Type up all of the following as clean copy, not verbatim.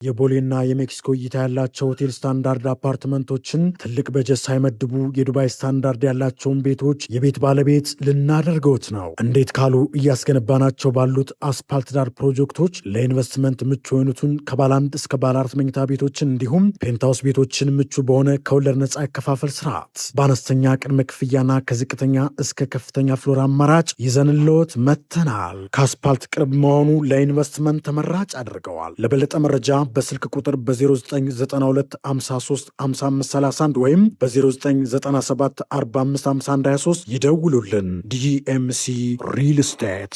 የቦሌና የሜክሲኮ እይታ ያላቸው ሆቴል ስታንዳርድ አፓርትመንቶችን ትልቅ በጀት ሳይመድቡ የዱባይ ስታንዳርድ ያላቸውን ቤቶች የቤት ባለቤት ልናደርገውት ነው። እንዴት ካሉ እያስገነባናቸው ባሉት አስፓልት ዳር ፕሮጀክቶች ለኢንቨስትመንት ምቹ የሆኑትን ከባለ አንድ እስከ ባለ 4 መኝታ ቤቶችን እንዲሁም ፔንታውስ ቤቶችን ምቹ በሆነ ከወለድ ነጻ ያከፋፈል ስርዓት በአነስተኛ ቅድመ ክፍያና ከዝቅተኛ እስከ ከፍተኛ ፍሎር አማራጭ ይዘንልዎት መጥተናል። ከአስፓልት ቅርብ መሆኑ ለኢንቨስትመንት ተመራጭ አድርገዋል። ለበለጠ መረጃ በስልክ ቁጥር በ0992 53 5531 ወይም በ0997 45 5123 ይደውሉልን። ዲኤምሲ ሪል ስቴት።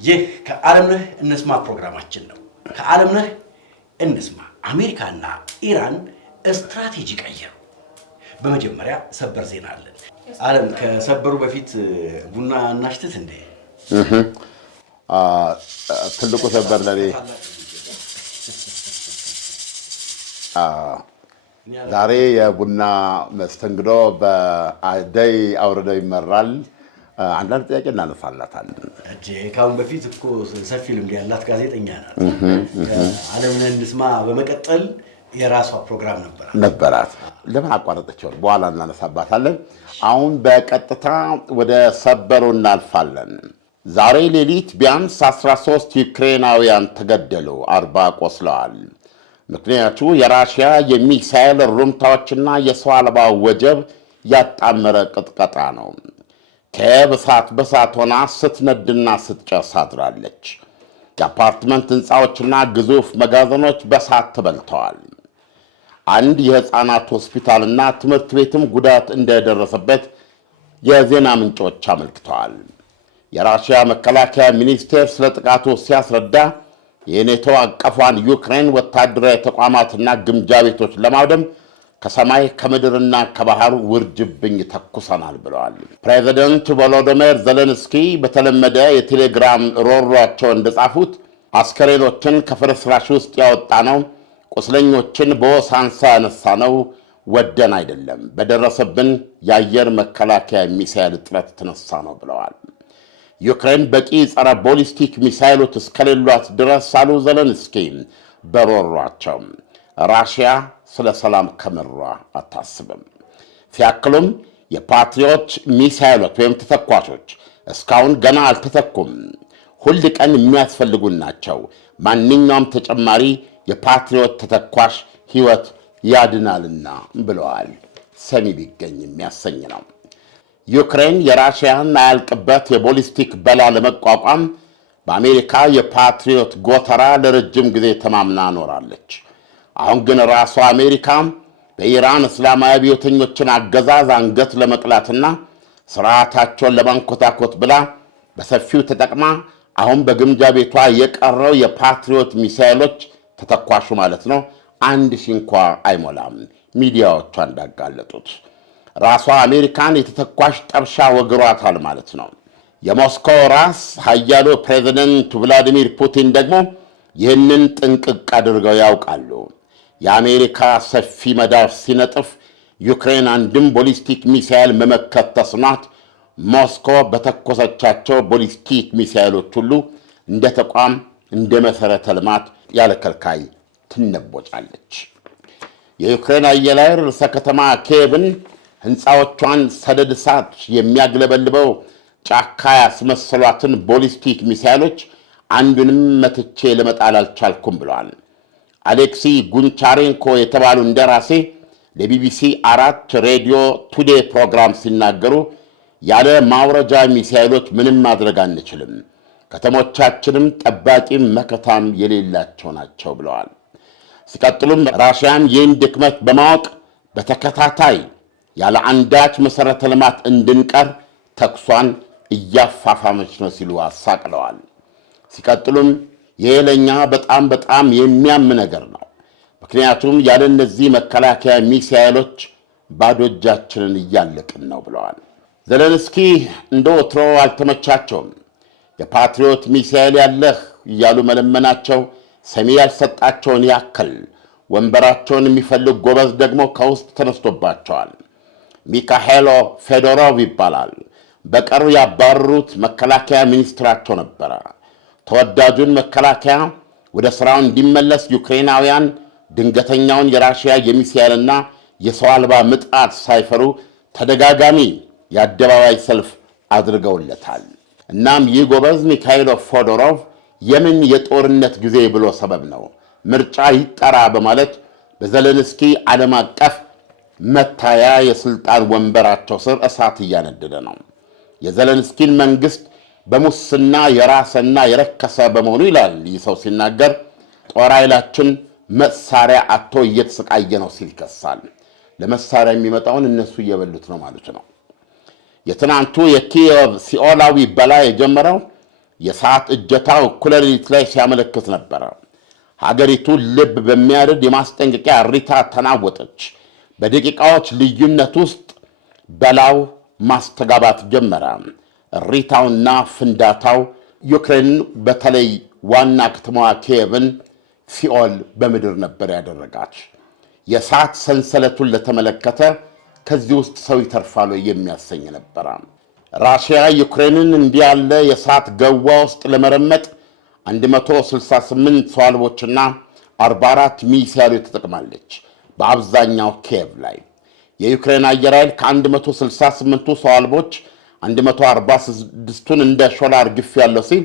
ይህ ከዓለምነህ እንስማ ፕሮግራማችን ነው። ከዓለምነህ እንስማ አሜሪካና ኢራን ስትራቴጂ ቀየሩ። በመጀመሪያ ሰበር ዜና አለን። ዓለም ከሰበሩ በፊት ቡና እናሽትት እንዴ? ትልቁ ሰበር ለኔ ዛሬ የቡና መስተንግዶ በአደይ አውርደው ይመራል። አንዳንድ ጥያቄ እናነሳላታለን። ካሁን በፊት እኮ ሰፊ ልምድ ያላት ጋዜጠኛ ናት። ዓለምነህ እንስማ በመቀጠል የራሷ ፕሮግራም ነበራት። ለምን አቋረጠችው? በኋላ እናነሳባታለን። አሁን በቀጥታ ወደ ሰበሩ እናልፋለን። ዛሬ ሌሊት ቢያንስ 13 ዩክሬናውያን ተገደሉ፣ 40 ቆስለዋል። ምክንያቱ የራሽያ የሚሳኤል ሩምታዎችና የሰው አልባ ወጀብ ያጣመረ ቅጥቀጣ ነው። ኪየቭ እሳት በሳት ሆና ስትነድና ስትጨስ አድራለች። የአፓርትመንት ሕንፃዎችና ግዙፍ መጋዘኖች በሳት ተበልተዋል። አንድ የሕፃናት ሆስፒታልና ትምህርት ቤትም ጉዳት እንደደረሰበት የዜና ምንጮች አመልክተዋል። የራሽያ መከላከያ ሚኒስቴር ስለ ጥቃቱ ሲያስረዳ የኔቶ አቀፏን ዩክሬን ወታደራዊ ተቋማትና ግምጃ ቤቶች ለማውደም ከሰማይ ከምድርና ከባህር ውርጅብኝ ተኩሰናል ብለዋል። ፕሬዚደንት ቮሎዲሚር ዜሌንስኪ በተለመደ የቴሌግራም ሮሯቸው እንደጻፉት አስከሬኖችን ከፍርስራሽ ውስጥ ያወጣ ነው፣ ቁስለኞችን በወሳንሳ ያነሳ ነው፣ ወደን አይደለም፣ በደረሰብን የአየር መከላከያ ሚሳኤል እጥረት የተነሳ ነው ብለዋል። ዩክሬን በቂ ጸረ ቦሊስቲክ ሚሳኤሎች እስከሌሏት ድረስ አሉ ዜሌንስኪ በሮሯቸው ራሽያ ስለ ሰላም ከምሯ አታስብም። ሲያክሉም የፓትሪዮት ሚሳኤሎች ወይም ተተኳሾች እስካሁን ገና አልተተኩም፣ ሁል ቀን የሚያስፈልጉን ናቸው። ማንኛውም ተጨማሪ የፓትሪዮት ተተኳሽ ሕይወት ያድናልና ብለዋል። ሰሚ ቢገኝ የሚያሰኝ ነው። ዩክሬን የራሽያን አያልቅበት የቦሊስቲክ በላ ለመቋቋም በአሜሪካ የፓትሪዮት ጎተራ ለረጅም ጊዜ ተማምና ኖራለች። አሁን ግን ራሷ አሜሪካ በኢራን እስላማዊ አብዮተኞችን አገዛዝ አንገት ለመቅላትና ስርዓታቸውን ለማንኮታኮት ብላ በሰፊው ተጠቅማ አሁን በግምጃ ቤቷ የቀረው የፓትሪዮት ሚሳኤሎች ተተኳሹ ማለት ነው 1000 እንኳ አይሞላም። ሚዲያዎቿ እንዳጋለጡት ራሷ አሜሪካን የተተኳሽ ጠብሻ ወግሯታል ማለት ነው። የሞስኮ ራስ ኃያሉ ፕሬዚደንት ቭላዲሚር ፑቲን ደግሞ ይህንን ጥንቅቅ አድርገው ያውቃሉ። የአሜሪካ ሰፊ መዳፍ ሲነጥፍ ዩክሬን አንድም ቦሊስቲክ ሚሳኤል መመከት ተስኗት ሞስኮ በተኮሰቻቸው ቦሊስቲክ ሚሳኤሎች ሁሉ እንደ ተቋም እንደ መሠረተ ልማት ያለ ከልካይ ትነቦጫለች። የዩክሬን አየር ኃይል ርዕሰ ከተማ ኪየቭን ሕንፃዎቿን ሰደድ እሳት የሚያግለበልበው ጫካ ያስመሰሏትን ቦሊስቲክ ሚሳኤሎች አንዱንም መትቼ ለመጣል አልቻልኩም ብለዋል። አሌክሲ ጉንቻሬንኮ የተባሉ እንደራሴ ለቢቢሲ 4 ሬዲዮ ቱዴ ፕሮግራም ሲናገሩ ያለ ማውረጃ ሚሳኤሎች ምንም ማድረግ አንችልም፣ ከተሞቻችንም ጠባቂም መከታም የሌላቸው ናቸው ብለዋል። ሲቀጥሉም ራሽያም ይህን ድክመት በማወቅ በተከታታይ ያለ አንዳች መሠረተ ልማት እንድንቀር ተኩሷን እያፋፋመች ነው ሲሉ አሳቅለዋል። ሲቀጥሉም ይህ ለእኛ በጣም የሚያም ነገር ነው፣ ምክንያቱም ያለ እነዚህ መከላከያ ሚሳኤሎች ባዶ እጃችንን እያለቅን ነው ብለዋል። ዜሌንስኪ እንደ ወትሮ አልተመቻቸውም። የፓትሪዮት ሚሳኤል ያለህ እያሉ መለመናቸው ሰሚ ያልሰጣቸውን ያክል ወንበራቸውን የሚፈልግ ጎበዝ ደግሞ ከውስጥ ተነስቶባቸዋል። ሚካኤሎ ፌዶሮቭ ይባላል። በቀር ያባረሩት መከላከያ ሚኒስትራቸው ነበረ። ተወዳጁን መከላከያ ወደ ሥራው እንዲመለስ ዩክሬናውያን ድንገተኛውን የራሽያ የሚሳኤልና የሰው አልባ ምጣድ ሳይፈሩ ተደጋጋሚ የአደባባይ ሰልፍ አድርገውለታል። እናም ይህ ጎበዝ ሚካኤል ፎዶሮቭ የምን የጦርነት ጊዜ ብሎ ሰበብ ነው ምርጫ ይጠራ በማለት በዘለንስኪ ዓለም አቀፍ መታያ የሥልጣን ወንበራቸው ስር እሳት እያነደደ ነው። የዘለንስኪን መንግሥት በሙስና የራሰና የረከሰ በመሆኑ ይላል ይህ ሰው ሲናገር፣ ጦር ኃይላችን መሳሪያ አጥቶ እየተሰቃየ ነው ሲል ይከሳል። ለመሳሪያ የሚመጣውን እነሱ እየበሉት ነው ማለት ነው። የትናንቱ የኪየቭ ሲኦላዊ በላይ የጀመረው የሰዓት እጀታው እኩለ ሌሊት ላይ ሲያመለክት ነበረ። ሀገሪቱ ልብ በሚያርድ የማስጠንቀቂያ እሪታ ተናወጠች። በደቂቃዎች ልዩነት ውስጥ በላው ማስተጋባት ጀመረ። እሪታውና ፍንዳታው ዩክሬን በተለይ ዋና ከተማዋ ኪየቭን ሲኦል በምድር ነበር ያደረጋች። የሰዓት ሰንሰለቱን ለተመለከተ ከዚህ ውስጥ ሰው ይተርፋል የሚያሰኝ ነበረ። ራሽያ ዩክሬንን እንዲህ ያለ የሰዓት ገዋ ውስጥ ለመረመጥ 168 ሰው አልቦችና 44 ሚሳይሎች ተጠቅማለች። በአብዛኛው ኪየቭ ላይ የዩክሬን አየር ኃይል ከ168ቱ ሰው አልቦች 146ቱን እንደ ሾላ ግፍ ያለው ሲል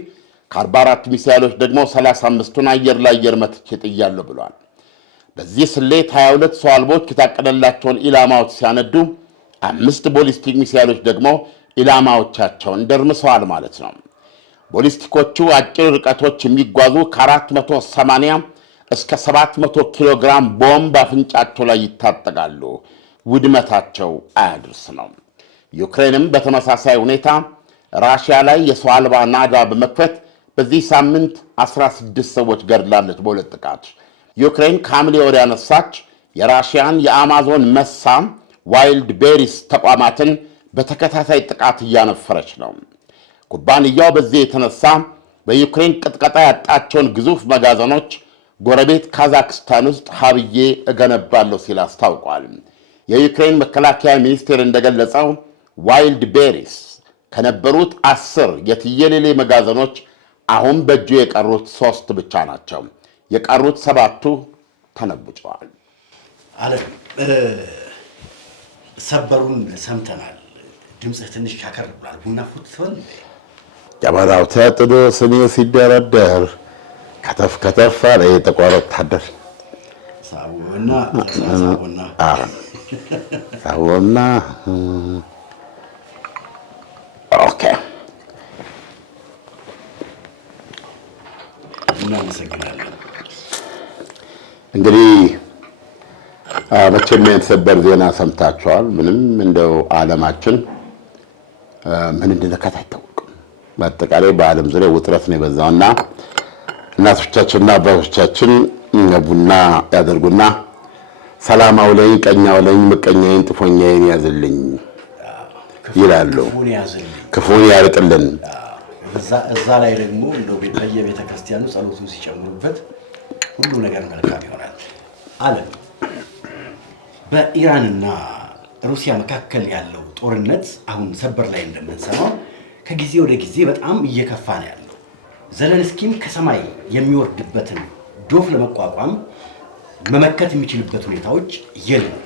ከ44 ሚሳይሎች ደግሞ 35ቱን አየር ለአየር መትቼ ጥያለሁ ብሏል። በዚህ ስሌት 22 ሰው አልቦች የታቀደላቸውን ኢላማዎች ሲያነዱ 5 ቦሊስቲክ ሚሳይሎች ደግሞ ኢላማዎቻቸውን ደርምሰዋል ማለት ነው። ቦሊስቲኮቹ አጭር ርቀቶች የሚጓዙ ከ480 እስከ 700 ኪሎ ግራም ቦምብ አፍንጫቸው ላይ ይታጠቃሉ። ውድመታቸው አያድርስ ነው። ዩክሬንም በተመሳሳይ ሁኔታ ራሽያ ላይ የሰው አልባ ናዳ በመክፈት በዚህ ሳምንት 16 ሰዎች ገድላለች በሁለት ጥቃት። ዩክሬን ከሐምሌ ወር ያነሳች የራሽያን የአማዞን መሳ ዋይልድ ቤሪስ ተቋማትን በተከታታይ ጥቃት እያነፈረች ነው። ኩባንያው በዚህ የተነሳ በዩክሬን ቅጥቀጣ ያጣቸውን ግዙፍ መጋዘኖች ጎረቤት ካዛክስታን ውስጥ ሀብዬ እገነባለሁ ሲል አስታውቋል። የዩክሬን መከላከያ ሚኒስቴር እንደገለጸው ዋይልድ ቤሪስ ከነበሩት 10 የትየሌሌ መጋዘኖች አሁን በእጁ የቀሩት 3 ብቻ ናቸው። የቀሩት 7ቱ ተነብጨዋል። አለም ሰበሩን ሰምተናል። ድምፅህ ትንሽ ሻከር ብሏል። ቡና ፉት ትሆን? ጨበራው ተጥዶ ስኔ ሲደረደር ከተፍ ከተፍ አለ የጠቆረ ወታደር ሳቦና ኦኬ። እናመሰግናለን። እንግዲህ መቼም የተሰበር ዜና ሰምታችኋል። ምንም እንደው ዓለማችን ምን እንደነካት አይታወቅም። በአጠቃላይ በዓለም ዙሪያ ውጥረት ነው የበዛውና እናቶቻችንና አባቶቻችን ቡና ያደርጉና ሰላም አውለኝ፣ ቀኝ አውለኝ፣ ምቀኛዬን ጥፎኛዬን ያዝልኝ ይላሉ። ክፉን ያርቅልን። እዛ ላይ ደግሞ እንደው በየቤተ ክርስቲያኑ ጸሎቱን ሲጨምሩበት ሁሉ ነገር መልካም ይሆናል። አለም በኢራንና ሩሲያ መካከል ያለው ጦርነት አሁን ሰበር ላይ እንደምንሰማው ከጊዜ ወደ ጊዜ በጣም እየከፋ ነው ያለው። ዘለንስኪም ከሰማይ የሚወርድበትን ዶፍ ለመቋቋም መመከት የሚችልበት ሁኔታዎች የለም።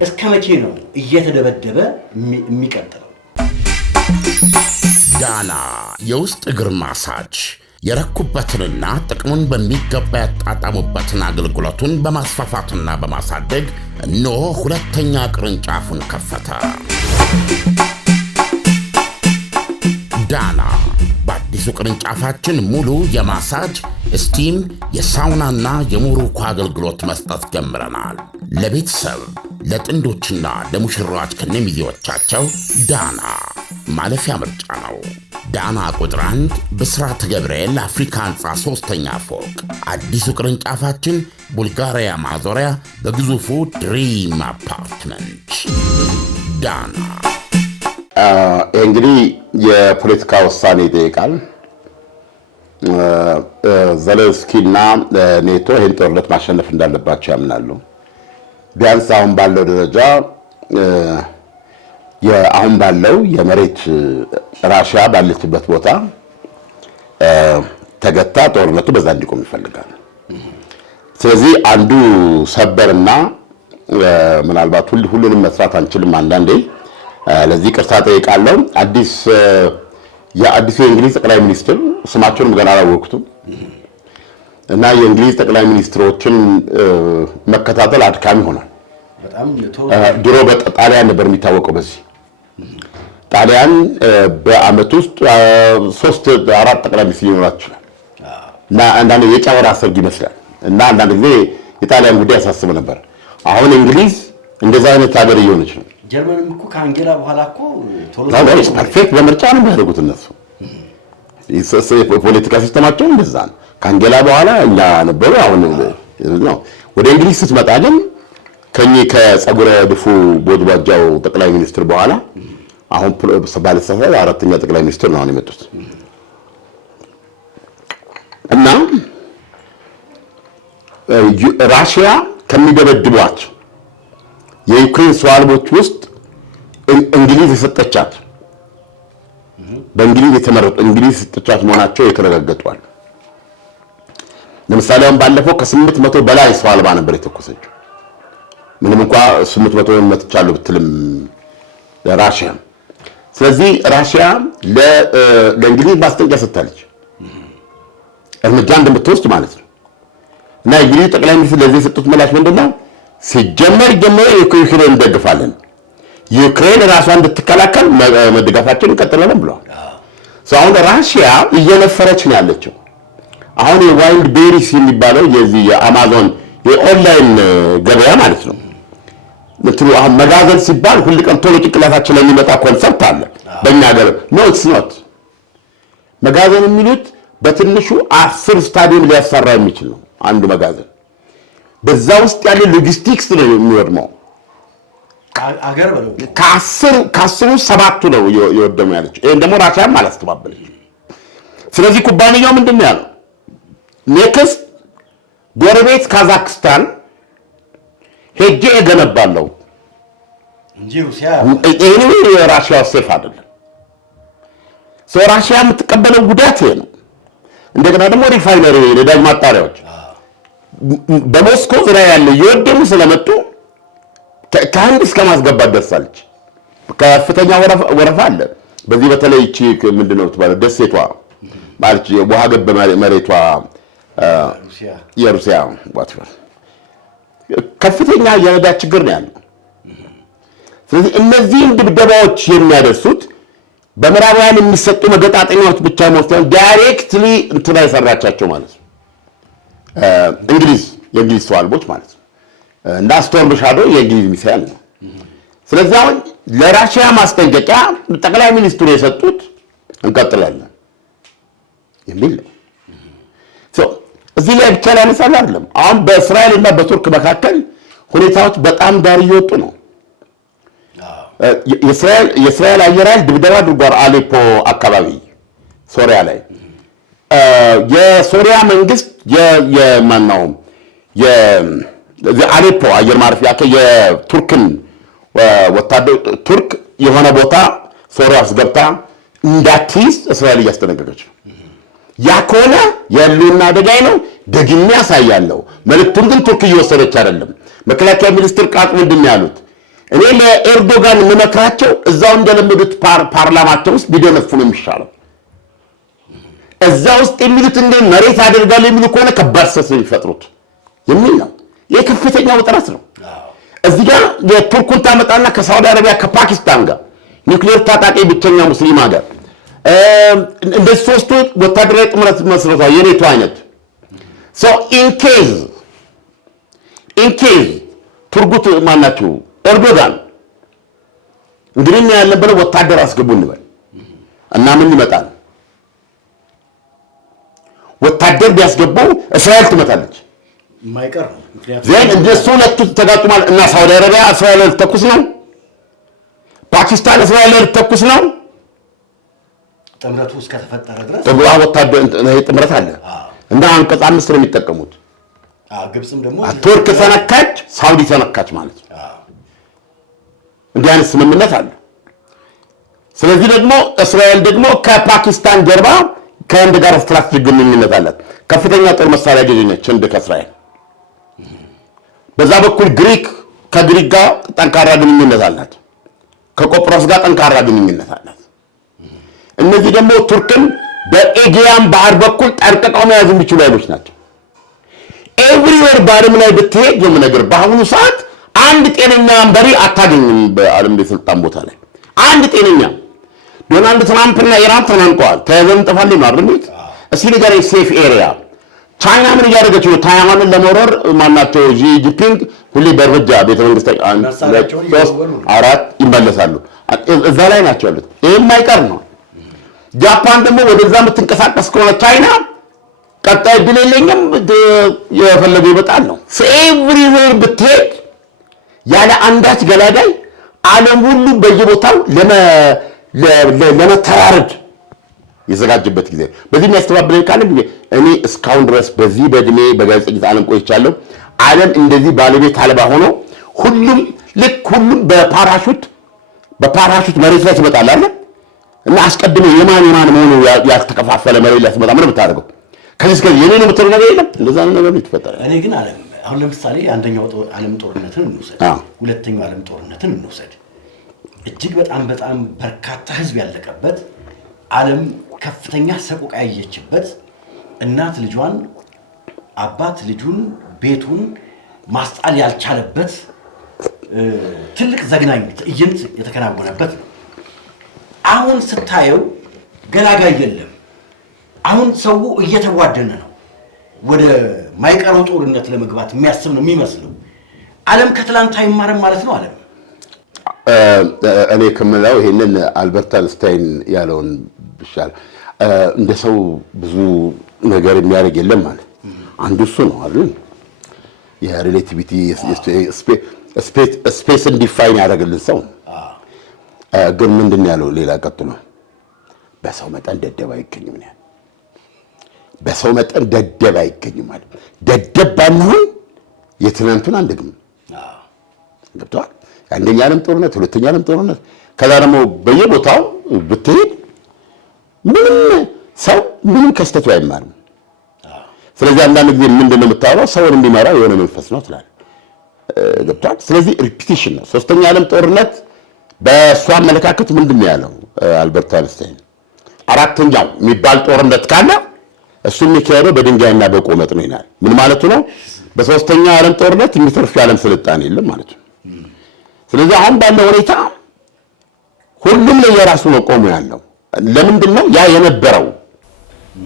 እስከ መቼ ነው እየተደበደበ የሚቀጥለው? ዳና የውስጥ እግር ማሳጅ የረኩበትንና ጥቅሙን በሚገባ ያጣጣሙበትን አገልግሎቱን በማስፋፋትና በማሳደግ እነሆ ሁለተኛ ቅርንጫፉን ከፈተ። ዳና በአዲሱ ቅርንጫፋችን ሙሉ የማሳጅ ስቲም፣ የሳውናና የሞሮኮ አገልግሎት መስጠት ጀምረናል። ለቤተሰብ ለጥንዶችና ለሙሽራዎች ከነሚዜዎቻቸው ዳና ማለፊያ ምርጫ ነው። ዳና ቁጥር 1 ብስራተ ገብርኤል አፍሪካ ህንፃ 3ኛ ፎቅ። አዲሱ ቅርንጫፋችን ቡልጋሪያ ማዞሪያ በግዙፉ ድሪም አፓርትመንት። ዳና እንግዲህ የፖለቲካ ውሳኔ ይጠይቃል። ዘለንስኪና ኔቶ ይህን ጦርነት ማሸነፍ እንዳለባቸው ያምናሉ። ቢያንስ አሁን ባለው ደረጃ አሁን ባለው የመሬት ራሽያ ባለችበት ቦታ ተገታ ጦርነቱ በዛ እንዲቆም ይፈልጋል። ስለዚህ አንዱ ሰበርና ምናልባት ሁሉንም መስራት አንችልም አንዳንዴ ለዚህ ቅርታ ጠይቃለሁ። የአዲሱ የእንግሊዝ ጠቅላይ ሚኒስትር ስማቸውን ገና አላወቅሁትም እና የእንግሊዝ ጠቅላይ ሚኒስትሮችን መከታተል አድካሚ ሆኗል። ድሮ በጣሊያን ነበር የሚታወቀው። በዚህ ጣሊያን በአመት ውስጥ 3-4 ጠቅላይ ሚኒስትር ሊኖራቸው ይችላል እና አንዳንድ የጨወራ ሰርግ ይመስላል እና አንዳንድ ጊዜ የጣሊያን ጉዳይ ያሳስብ ነበር። አሁን እንግሊዝ እንደዛ አይነት ሀገር እየሆነች ነው። ጀርመንም እኮ ከአንጌላ በኋላ እኮ ፐርፌክት በምርጫ ነው የሚያደርጉት እነሱ። የፖለቲካ ሲስተማቸው እንደዛ ነው። ከአንጌላ በኋላ እኛ ነበሩ። አሁን ነው ወደ እንግሊዝ ስትመጣ ግን ከጸጉረ ድፉ ቦድባጃው ጠቅላይ ሚኒስትር በኋላ አሁን ባለስልጣን አራተኛ ጠቅላይ ሚኒስትር ነው የመጡት እና ራሽያ ከሚደበድቧት የዩክሬን ሰው አልቦች ውስጥ እንግሊዝ የሰጠቻት በእንግሊዝ የተመረጡ እንግሊዝ የሰጠቻት መሆናቸው የተረጋገጧል። ለምሳሌ አሁን ባለፈው ከ800 በላይ ሰው አልባ ነበር የተኮሰችው። ምንም እንኳን 800 መትቻለሁ ብትልም ራሽያ። ስለዚህ ራሽያ ለእንግሊዝ ማስጠንቀቂያ ሰጥታለች እርምጃ እንደምትወስድ ማለት ነው። እና እንግሊዝ ጠቅላይ ሚኒስትር ለዚህ የሰጡት ምላሽ ምንድነው? ሲጀመር ዩክሬን እንደግፋለን፣ ዩክሬን ራሷን እንድትከላከል መደጋፋችን እንቀጥላለን ብለዋል። አሁን ራሽያ እየነፈረች ነው ያለችው። አሁን የዋይልድ ቤሪስ የሚባለው የዚህ የአማዞን የኦንላይን ገበያ ማለት ነው። አሁን መጋዘን ሲባል ሁሉ ቀን ቶሎ ጭንቅላታችን ላይ የሚመጣ ኮንሰፕት አለ በእኛ ሀገር። ኖ ኢትስ ኖት። መጋዘን የሚሉት በትንሹ 10 ስታዲየም ሊያሰራ የሚችል ነው አንዱ መጋዘን። በዛ ውስጥ ያለ ሎጂስቲክስ ነው የሚወድመው። አገር በለው ከአስሩ 7ቱ ነው የወደመው ያለችው። ይሄን ደግሞ ራሽያም አላስተባበለች። ስለዚህ ኩባንያው ምንድን ነው ያለው? ኔክስት ጎረቤት ካዛክስታን ሄጄ እገነባለሁ እንጂ ሩሲያ ራሽያ ሴፍ አይደለም። ራሽያ የምትቀበለው ጉዳት ይሄ ነው። እንደገና ደግሞ ሪፋይነሪ ነዳጅ ማጣሪያዎች በሞስኮ ዙሪያ ያለ የወደሙ ስለመጡ ከአንድ እስከ ማስገባት ደርሳለች። ከፍተኛ ወረፋ አለ። በዚህ በተለይ እቺ ምንድነው ተባለ ደሴቷ ማለት የውሃ ገብ መሬቷ የሩሲያ ዋትፈር ከፍተኛ የነዳጅ ችግር ነው ያለው። ስለዚህ እነዚህን ድብደባዎች የሚያደርሱት በምዕራባውያን የሚሰጡ መገጣጠሚያዎች ብቻ ነው፣ ዳይሬክትሊ እንትና የሰራቻቸው ማለት ነው። የእንግሊዝ ሰው አልቦች ማለት ነው። እንደ ስቶርም ሻዶ የእንግሊዝ ሚሳይል ነው። ስለዚህ አሁን ለራሽያ ማስጠንቀቂያ ጠቅላይ ሚኒስትሩ የሰጡት እንቀጥላለን የሚል ነው። እዚህ ላይ ብቻ ላይ ያነሳል አይደለም። አሁን በእስራኤል እና በቱርክ መካከል ሁኔታዎች በጣም ዳር እየወጡ ነው። የእስራኤል አየር ኃይል ድብደባ አድርጓል አሌፖ አካባቢ ሶሪያ ላይ። የሶሪያ መንግስት የማናው የአሌፖ አየር ማረፊያ የቱርክን ወታደር ቱርክ የሆነ ቦታ ሶሪያ ውስጥ ገብታ እንዳትይዝ እስራኤል እያስጠነቀቀች ነው። ያ ከሆነ የህልውና አደጋ ነው፣ ደግሜ ያሳያለሁ። መልእክቱን ግን ቱርክ እየወሰደች አይደለም። መከላከያ ሚኒስትር ቃጥ ምንድን ነው ያሉት? እኔ ለኤርዶጋን የምመክራቸው እዛው እንደለመዱት ፓርላማቸው ውስጥ ቢደነፉ ነው የሚሻለው። እዛ ውስጥ የሚሉት እንደ መሬት አደርጋለሁ የሚሉ ከሆነ ከባድ ሰስ የሚፈጥሩት የሚል ነው። የከፍተኛ ውጥረት ነው። እዚህ ጋር የቱርኩን ታመጣና ከሳውዲ አረቢያ ከፓኪስታን ጋር ኒውክሌር ታጣቂ ብቸኛ ሙስሊም ሀገር እንደዚህ ሶስቱ ወታደራዊ ጥምረት መስርቷል። የኔቶ አይነት ኢንኬዝ ቱርጉት ማናቸው ኤርዶጋን እንግዲህ ያለን ብለው ወታደር አስገቡ እንበል እና ምን ይመጣል? ወታደር ቢያስገቡ እስራኤል ትመታለች። የማይቀር ነው። ዘን እንደሱ ሁለቱ ተጋጡ ማለት እና ሳውዲ አረቢያ እስራኤል ልትተኩስ ነው፣ ፓኪስታን እስራኤል ልትተኩስ ነው። ጥምረቱ እስከተፈጠረ ድረስ ወታደር ጥምረት አለ እና አንቀጽ 5 ነው የሚጠቀሙት። ግብጽም ደግሞ ቱርክ ተነካች፣ ሳውዲ ተነካች ማለት ነው። እንዲህ አይነት ስምምነት አለ። ስለዚህ ደግሞ እስራኤል ደግሞ ከፓኪስታን ጀርባ ከህንድ ጋር ስትራቴጂክ ግንኙነት አላት። ከፍተኛ ጦር መሳሪያ ገዢ ነች ህንድ ከእስራኤል። በዛ በኩል ከግሪክ ጋር ጠንካራ ግንኙነት አላት። ከቆጵሮስ ጋር ጠንካራ ግንኙነት አላት። እነዚህ ደግሞ ቱርክን በኤጂያን ባህር በኩል ጠርቅቀው መያዝ የሚችሉ ኃይሎች ናቸው። ኤቭሪዌር በዓለም ላይ ብትሄድ የምነግር በአሁኑ ሰዓት አንድ ጤነኛ መሪ አታገኝም። በዓለም የስልጣን ቦታ ላይ አንድ ጤነኛ ዶናልድ ትራምፕና ኢራን ተናንቀዋል። ተያዘን እንጠፋለን ነው አይደል? እስኪ ንገረኝ ሴፍ ኤሪያ ቻይና ምን እያደረገች ነው? ታይዋንን ለመውረር ማናቸው ጂ ጂንፒንግ ሁሌ በእርምጃ ቤተመንግስት 4 ይመለሳሉ። እዛ ላይ ናቸው ያሉት። ይሄ የማይቀር ነው። ጃፓን ደግሞ ወደዛ የምትንቀሳቀስ ከሆነ ቻይና ቀጣይ ድል የለኝም የፈለገው ይመጣል ነው። ኤቭሪዌር ብትሄድ ያለ አንዳች ገላጋይ ዓለም ሁሉ በየቦታው ለመተራረድ የዘጋጀበት ጊዜ በዚህ የሚያስተባብለኝ ካለ እኔ እስካሁን ድረስ በዚህ በእድሜ በጋዜጠኝነት ዓለም ቆይቻለሁ። ዓለም እንደዚህ ባለቤት አልባ ሆኖ ሁሉም በፓራሹት መሬት ላይ ትመጣል አለ እና አስቀድሞ የማን መሆኑ ያልተከፋፈለ መሬት ላይ ትመጣ ምን ብታደርገው ከዚህ የኔ ነው የምትለው ነገር የለም። እንደዛ ነው ነገር ይተፈጠራል። እኔ ግን አሁን ለምሳሌ አንደኛው ዓለም ጦርነትን እንውሰድ፣ ሁለተኛው ዓለም ጦርነትን እንውሰድ። እጅግ በጣም በርካታ ህዝብ ያለቀበት ዓለም ከፍተኛ ሰቆቃ ያየችበት እናት ልጇን አባት ልጁን ቤቱን ማስጣል ያልቻለበት ትልቅ ዘግናኝ ትዕይንት የተከናወነበት ነው። አሁን ስታየው ገላጋይ የለም። አሁን ሰው እየተዋደነ ነው። ወደ ማይቀረው ጦርነት ለመግባት የሚያስብ ነው የሚመስለው። ዓለም ከትላንት አይማርም ማለት ነው። ዓለም እኔ ከምለው ይሄንን አልበርት አንስታይን ያለውን ብቻል እንደ ሰው ብዙ ነገር የሚያደርግ የለም ማለት አንዱ እሱ ነው አይደል? የሪሌቲቪቲ ስፔስን ዲፋይን ያደረገልን ሰው ግን ምንድን ያለው ሌላ ቀጥሎ በሰው መጠን ደደብ አይገኝም ነው። በሰው መጠን ደደብ አይገኝም ማለት ደደብ ባንሆን የትናንቱን አንደግም። ገብቷል? አንደኛ ዓለም ጦርነት፣ ሁለተኛ ዓለም ጦርነት ከዛ ደግሞ በየቦታው ብትሄድ ምንም ከስተቱ አይማርም። ስለዚህ አንዳንድ ጊዜ ምንድነው የምታወራው ሰውን እንዲመራ የሆነ መንፈስ ነው ትላለህ። ገብቷል? ስለዚህ ሪፒቲሽን ነው። ሶስተኛ ዓለም ጦርነት በእሱ አመለካከት ምንድን ነው ያለው አልበርት አንስታይን አራተኛው የሚባል ጦርነት ካለ እሱ የሚካሄደው በድንጋይና በቆመጥ ነው ይላል። ምን ማለቱ ነው? በሶስተኛው ዓለም ጦርነት የሚተርፍ የዓለም ስልጣኔ የለም ማለት ነው። ስለዚህ አሁን ባለው ሁኔታ ሁሉም ለየራሱ ነው ቆሞ ያለው። ለምንድን ነው ያ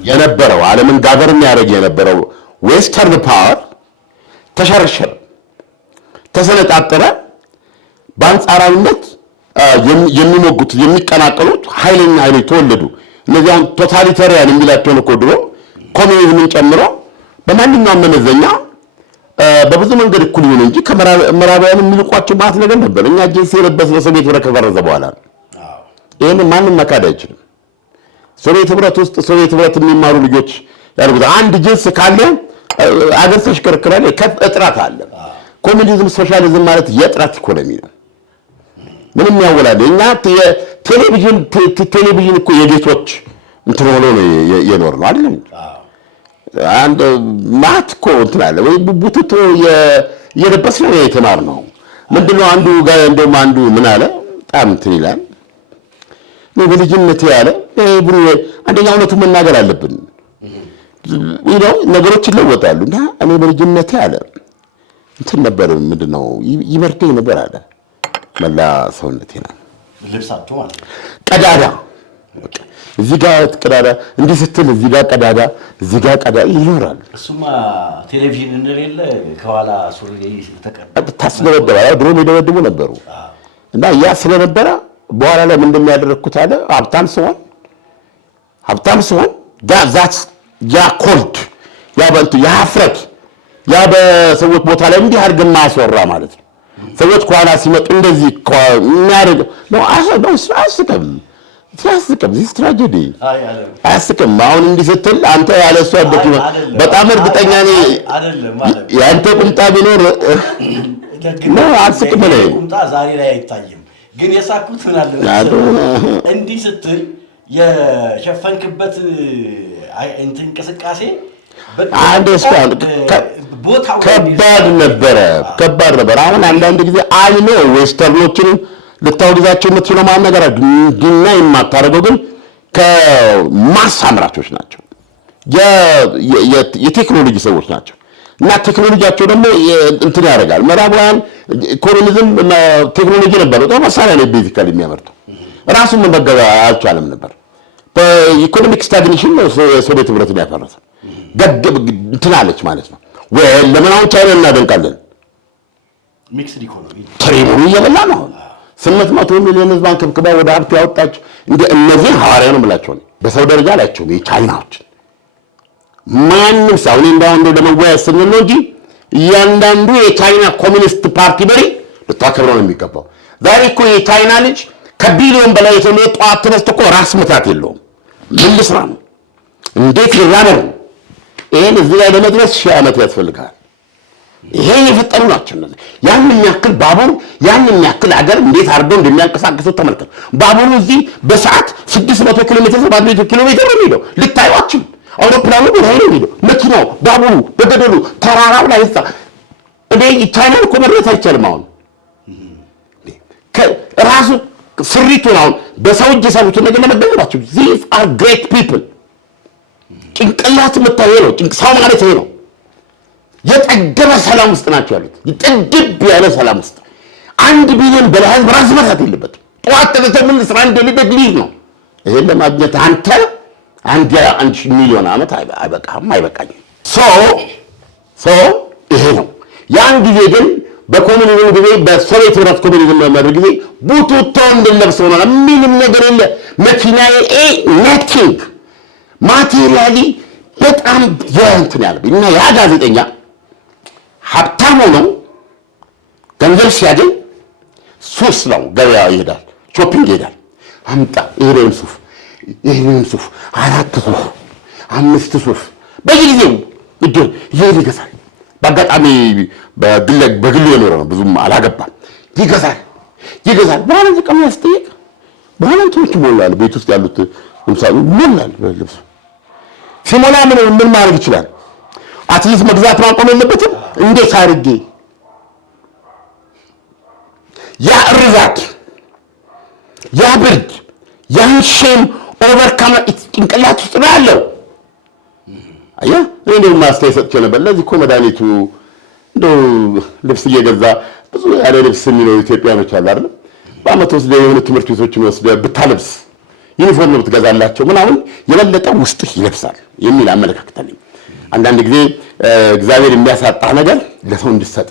የነበረው ዓለምን ጋቨር የሚያደርግ የነበረው ዌስተርን ፓወር ተሸረሸረ፣ ተሰነጣጠረ። በአንጻራዊነት የሚሞጉት የሚቀናቀሉት ኃይለኛ ኃይሎች ተወለዱ። እነዚህ አሁን ቶታሊታሪያን የሚላቸውን እኮ ድሮ ኮሚኒዝምን ጨምሮ በማንኛውም መመዘኛ በብዙ መንገድ እኩል ይሁን እንጂ ከምዕራባውያን የሚልቋቸው ማለት ነገር ነበር። እኛ ጂንስ የለበስነው ሶቪየት ህብረት ከፈረሰ በኋላ ይህን ማንም መካድ አይችልም። ሶቪየት ህብረት የሚማሩ ልጆች ያደርጉት አንድ ጂንስ ካለ አገር ተሽከርክራለ። እጥረት አለ። ኮሚኒዝም ሶሻሊዝም ማለት የጥረት ኢኮኖሚ ነው። ምንም ያወላል። እኛ ቴሌቪዥን እኮ የጌቶች እንትን ሆኖ ነው የኖር ነው አይደል? አንድ ማት እኮ እንትን አለ ወይ ቡትቶ የለበስ ነው የተማር ነው። ምንድነው አንዱ ጋር እንደውም አንዱ ምን አለ በጣም እንትን ይላል ነው በልጅነት ያለ ብሩ አንደኛ እውነቱን መናገር አለብን። ይሄው ነገሮች ይለወጣሉ እና እኔ በልጅነት ያለ እንትን ነበር ምንድነው ይመርደኝ ነበር አለ መላ ሰውነቴ ነው ልብሳቸው ማለት ቀዳዳ እዚህ ጋር ቀዳዳ እንዲህ ስትል እዚህ ጋር ቀዳዳ እዚህ ጋር ቀዳዳ ይኖራል። እሱማ ቴሌቪዥን እንደሌለ ከኋላ ሱሪ ታስደበደበ ድሮ የሚደበድቡ ነበሩ እና ያ ስለነበረ በኋላ ላይ ምንድን ነው ያደረኩት አለ ሀብታም ሲሆን ያ ኮልድ ያ በእንቱ ያ ሀፍረት ያ በሰዎች ቦታ ላይ እንዲህ አድርገን ማያስወራ ማለት ነው። ሰዎች ከኋላ ሲመጡ እንደዚህ የሚያደርግ ነው አያስቅም። ዚስ ትራጀዲ አያስቅም። አሁን እንዲህ ስትል አንተ ያለ እሱ አደክ በጣም እርግጠኛ ነኝ ያንተ ቁምጣ ቢኖር ነው አያስቅም። ቁምጣ ዛሬ ላይ አይታይም፣ ግን የሳኩት ምን አለ እንዲህ ስትል የሸፈንክበት እንቅስቃሴ ቦታው ከባድ ነበር። አሁን አንዳንድ ጊዜ አይኖ ዌስተርኖችን ልታወግዛቸው የምትችለው ማን ነገር ግና የማታደርገው ግን ከማስ አምራቾች ናቸው፣ የቴክኖሎጂ ሰዎች ናቸው። እና ቴክኖሎጂያቸው ደግሞ እንትን ያደርጋል። ምዕራባውያን ኮሎኒዝም ቴክኖሎጂ ነበር፣ ጦር መሳሪያ ነው ቤዚካሊ የሚያመርተው። ራሱን መመገብ አልቻለም ነበር። በኢኮኖሚክ ስታግኔሽን ነው ሶቪየት ህብረትን ያፈረሰው። እንትን አለች ማለት ነው። ለምን አሁን ቻይና እናደንቃለን? ሚክስድ ኢኮኖሚ ትሪሙን እየበላ ነው። 800 ሚሊዮን ህዝብ አንከብክባ ወደ ሀብት ያወጣች እነዚህ ሐዋርያ ነው የምላቸው ነው። በሰው ደረጃ ላቸው የቻይናዎች ማንም ሰው እንደው ለመወያየት ስንል ነው እንጂ እያንዳንዱ የቻይና ኮሚኒስት ፓርቲ መሪ ልታከብረው ነው የሚገባው። ዛሬ እኮ የቻይና ልጅ ከቢሊዮን በላይ የተመረጠ ጠዋት ተነስቶ እኮ ራስ ምታት የለውም። ምን ልስራ ነው? እንዴት ይራመድ? ይሄን እዚህ ላይ ለመድረስ 1000 ዓመት ያስፈልጋል። ይሄ የፈጠሩ ናቸው እነዚህ። ያን የሚያክል ባቡር ያን የሚያክል አገር እንዴት አድርገው እንደሚያንቀሳቅሱ ተመልከቱ። ባቡሩ እዚህ በሰዓት 600 ኪሎ ሜትር 700 ኪሎ ሜትር ነው የሚሄደው። ልታዩዋችሁ አውሮፕላኑ ላይ ነው የሚሄደው። መኪናው ባቡሩ በገደሉ ተራራው ላይ ህንጻ እኔ ቻይናን እኮ መድረስ አይቻልም። አሁን ራሱ ስሪቱን አሁን በሰው እጅ የሰሩትን ነገር ለመገለባቸው these are great people። ጭንቅላት የምታየው ነው። ሰው ማለት ይሄ ነው። የጠገበ ሰላም ውስጥ ናቸው ያሉት። ይጠግብ ያለ ሰላም ውስጥ 1 ቢሊዮን በላይ ህዝብ ራስ መታት የለበትም። ጠዋት ተነስተህ ምን ስራ እንደልደግ ልጅ ነው። ይሄን ለማግኘት አንተ 1 ሚሊዮን ዓመት አይበቃኝም። ይሄ ነው። ያን ጊዜ ግን በኮሙኒዝም ጊዜ በሶቪየት ህብረት ኮሙኒዝም በመድረግ ጊዜ ቡቱቶ እንደለብሰው ነው። ምንም ነገር የለ። መኪናዬ ነቲንግ ማቴሪያሊ በጣም እንትን ያለብኝ እና ያ ጋዜጠኛ ሀብታም ነው። ገንዘብ ሲያገኝ ሱስ ነው። ገበያ ይሄዳል፣ ሾፒንግ ይሄዳል። አምጣ ይሄን ሱፍ 4 ሱፍ 5 ሱፍ በየጊዜው ይገዛል። በአጋጣሚ በግሉ የኖረ ነው፣ ብዙም አላገባም። ይገዛል። በኋላ ቀኑ ያስጠይቅ። በኋላ እንትኖች ሞላል፣ ቤት ውስጥ ያሉት ለምሳሌ ሞላል። ልብሱ ሲሞላ ምን ማድረግ ይችላል? አትሊስት መግዛት ማቆም የለበትም። እንዴት አድርጌ ያ እርዛት ያ ብርድ ያን ሼም ኦቨርካም ጭንቅላት ውስጥ ነው ያለው። አየህ እኔ ማስተያየት ሰጥቼ ነበር። ለዚህ እኮ መድኃኒቱ እንደው ልብስ እየገዛ ብዙ ያለ ልብስ የሚለው ኢትዮጵያኖች አሉ አይደል? በአመት ውስጥ የሆነ ትምህርት ቤቶችን ወስደህ ብታለብስ ዩኒፎርም ብትገዛላቸው ምናምን የበለጠ ውስጥህ ይለብሳል የሚል አመለካከት አለኝ። አንዳንድ ጊዜ እግዚአብሔር የሚያሳጣ ነገር ለሰው እንድትሰጥ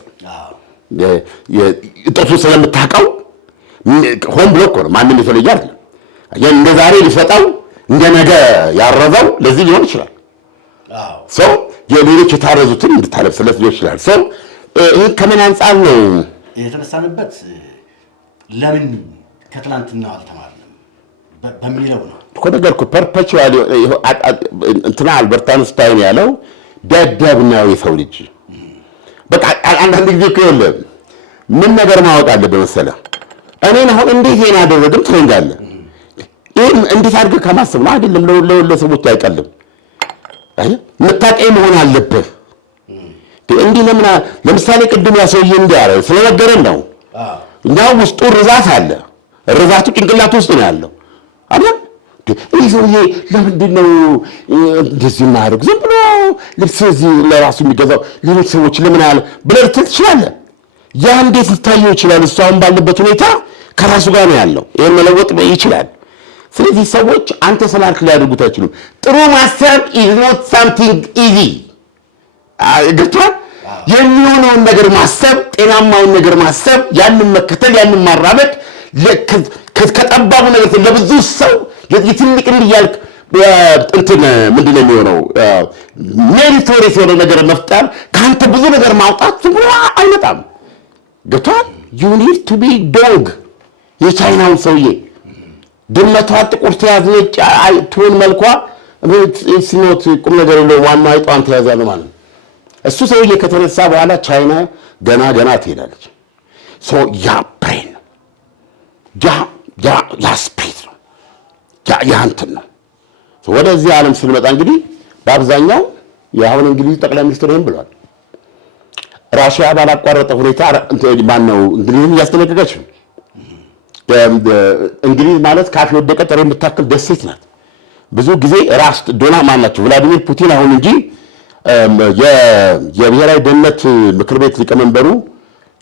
እጦቱን ስለምታውቀው ሆን ብሎ እኮ ነው። ማንም የተለየ አይደለም። እንደ ዛሬ ሊሰጠው እንደ ነገ ያረዘው ለዚህ ሊሆን ይችላል። ሰው የሌሎች የታረዙትን እንድታለብስለት ሊሆን ይችላል። ሰው ይህ ከምን አንጻር ነው የተነሳንበት? ለምን ከትላንትና አልተማርንም በሚለው ነው እኮ ነገርኩ። ፐርፔቹዋሊ እንትና አልበርት አንስታይን ያለው ደደብ ነው የሰው ልጅ። በቃ አንዳንድ ጊዜ እኮ የለም ምን ነገር ማወቅ አለብህ መሰለህ። እኔን አሁን እንዴት ይሄን አደረግም ትለኛለህ። ይሄን እንዴት አድርገህ ከማሰብ ነው አይደለም። ለሰዎች አይቀልም። መታቀይ መሆን አለብህ። እንዲህ ለምሳሌ ቅድም ያ ሰውዬ እንዲያረ ስለነገረን ነው። እኛው ውስጡ ርዛት አለ። ርዛቱ ጭንቅላቱ ውስጥ ነው ያለው አይደል? ይሄ ሰውዬ ለምንድን ነው እንደዚህ ማድረግ? ዝም ብሎ ልብስ እዚህ ለራሱ የሚገዛው ሌሎች ሰዎች ለምን አለ ብለህ ልትል ትችላለህ። ያ እንዴት ሊታየው ይችላል? እሱ አሁን ባለበት ሁኔታ ከራሱ ጋር ነው ያለው። ይሄን መለወጥ ይችላል። ስለዚህ ሰዎች አንተ ስላልክ ሊያደርጉት አይችሉም። ጥሩ ማሰብ is not something easy። ገብቶሃል? የሚሆነውን ነገር ማሰብ፣ ጤናማውን ነገር ማሰብ፣ ያንን መከተል፣ ያንን ማራመድ ከጠባቡ ነገር ለብዙ ሰው የትልቅ እንዲያልክ እንትን ምንድን ነው የሚሆነው? ሜሪቶሪየስ የሆነ ነገር መፍጠር፣ ከአንተ ብዙ ነገር ማውጣት ዝም ብሎ አይመጣም። ገብቶሃል? you need to be dog። የቻይናውን ሰውዬ ድመቷ ጥቁር ተያዝ ነጭ ትሆን መልኳ ሲኖት ቁም ነገር የለውም። ዋናው አይጧን ተያዛለ ማለት ነው። እሱ ሰውዬ ከተነሳ በኋላ ቻይና ገና ትሄዳለች። ያ ያ ስፕሪት ነው ያ እንትን ነው። ወደዚህ ዓለም ስንመጣ እንግዲህ በአብዛኛው የአሁን እንግሊዝ ጠቅላይ ሚኒስትር ይሄን ብለዋል። ራሽያ ባላቋረጠ ሁኔታ ማነው እንግሊዝን እያስጠነቀቀች ነው። እንግሊዝ ማለት ካፌ ወደቀ ጥሬ የምታክል ደሴት ናት። ብዙ ጊዜ ራስ ዶናልድ ናቸው ቭላዲሚር ፑቲን አሁን እንጂ የብሔራዊ ደህንነት ምክር ቤት ሊቀመንበሩ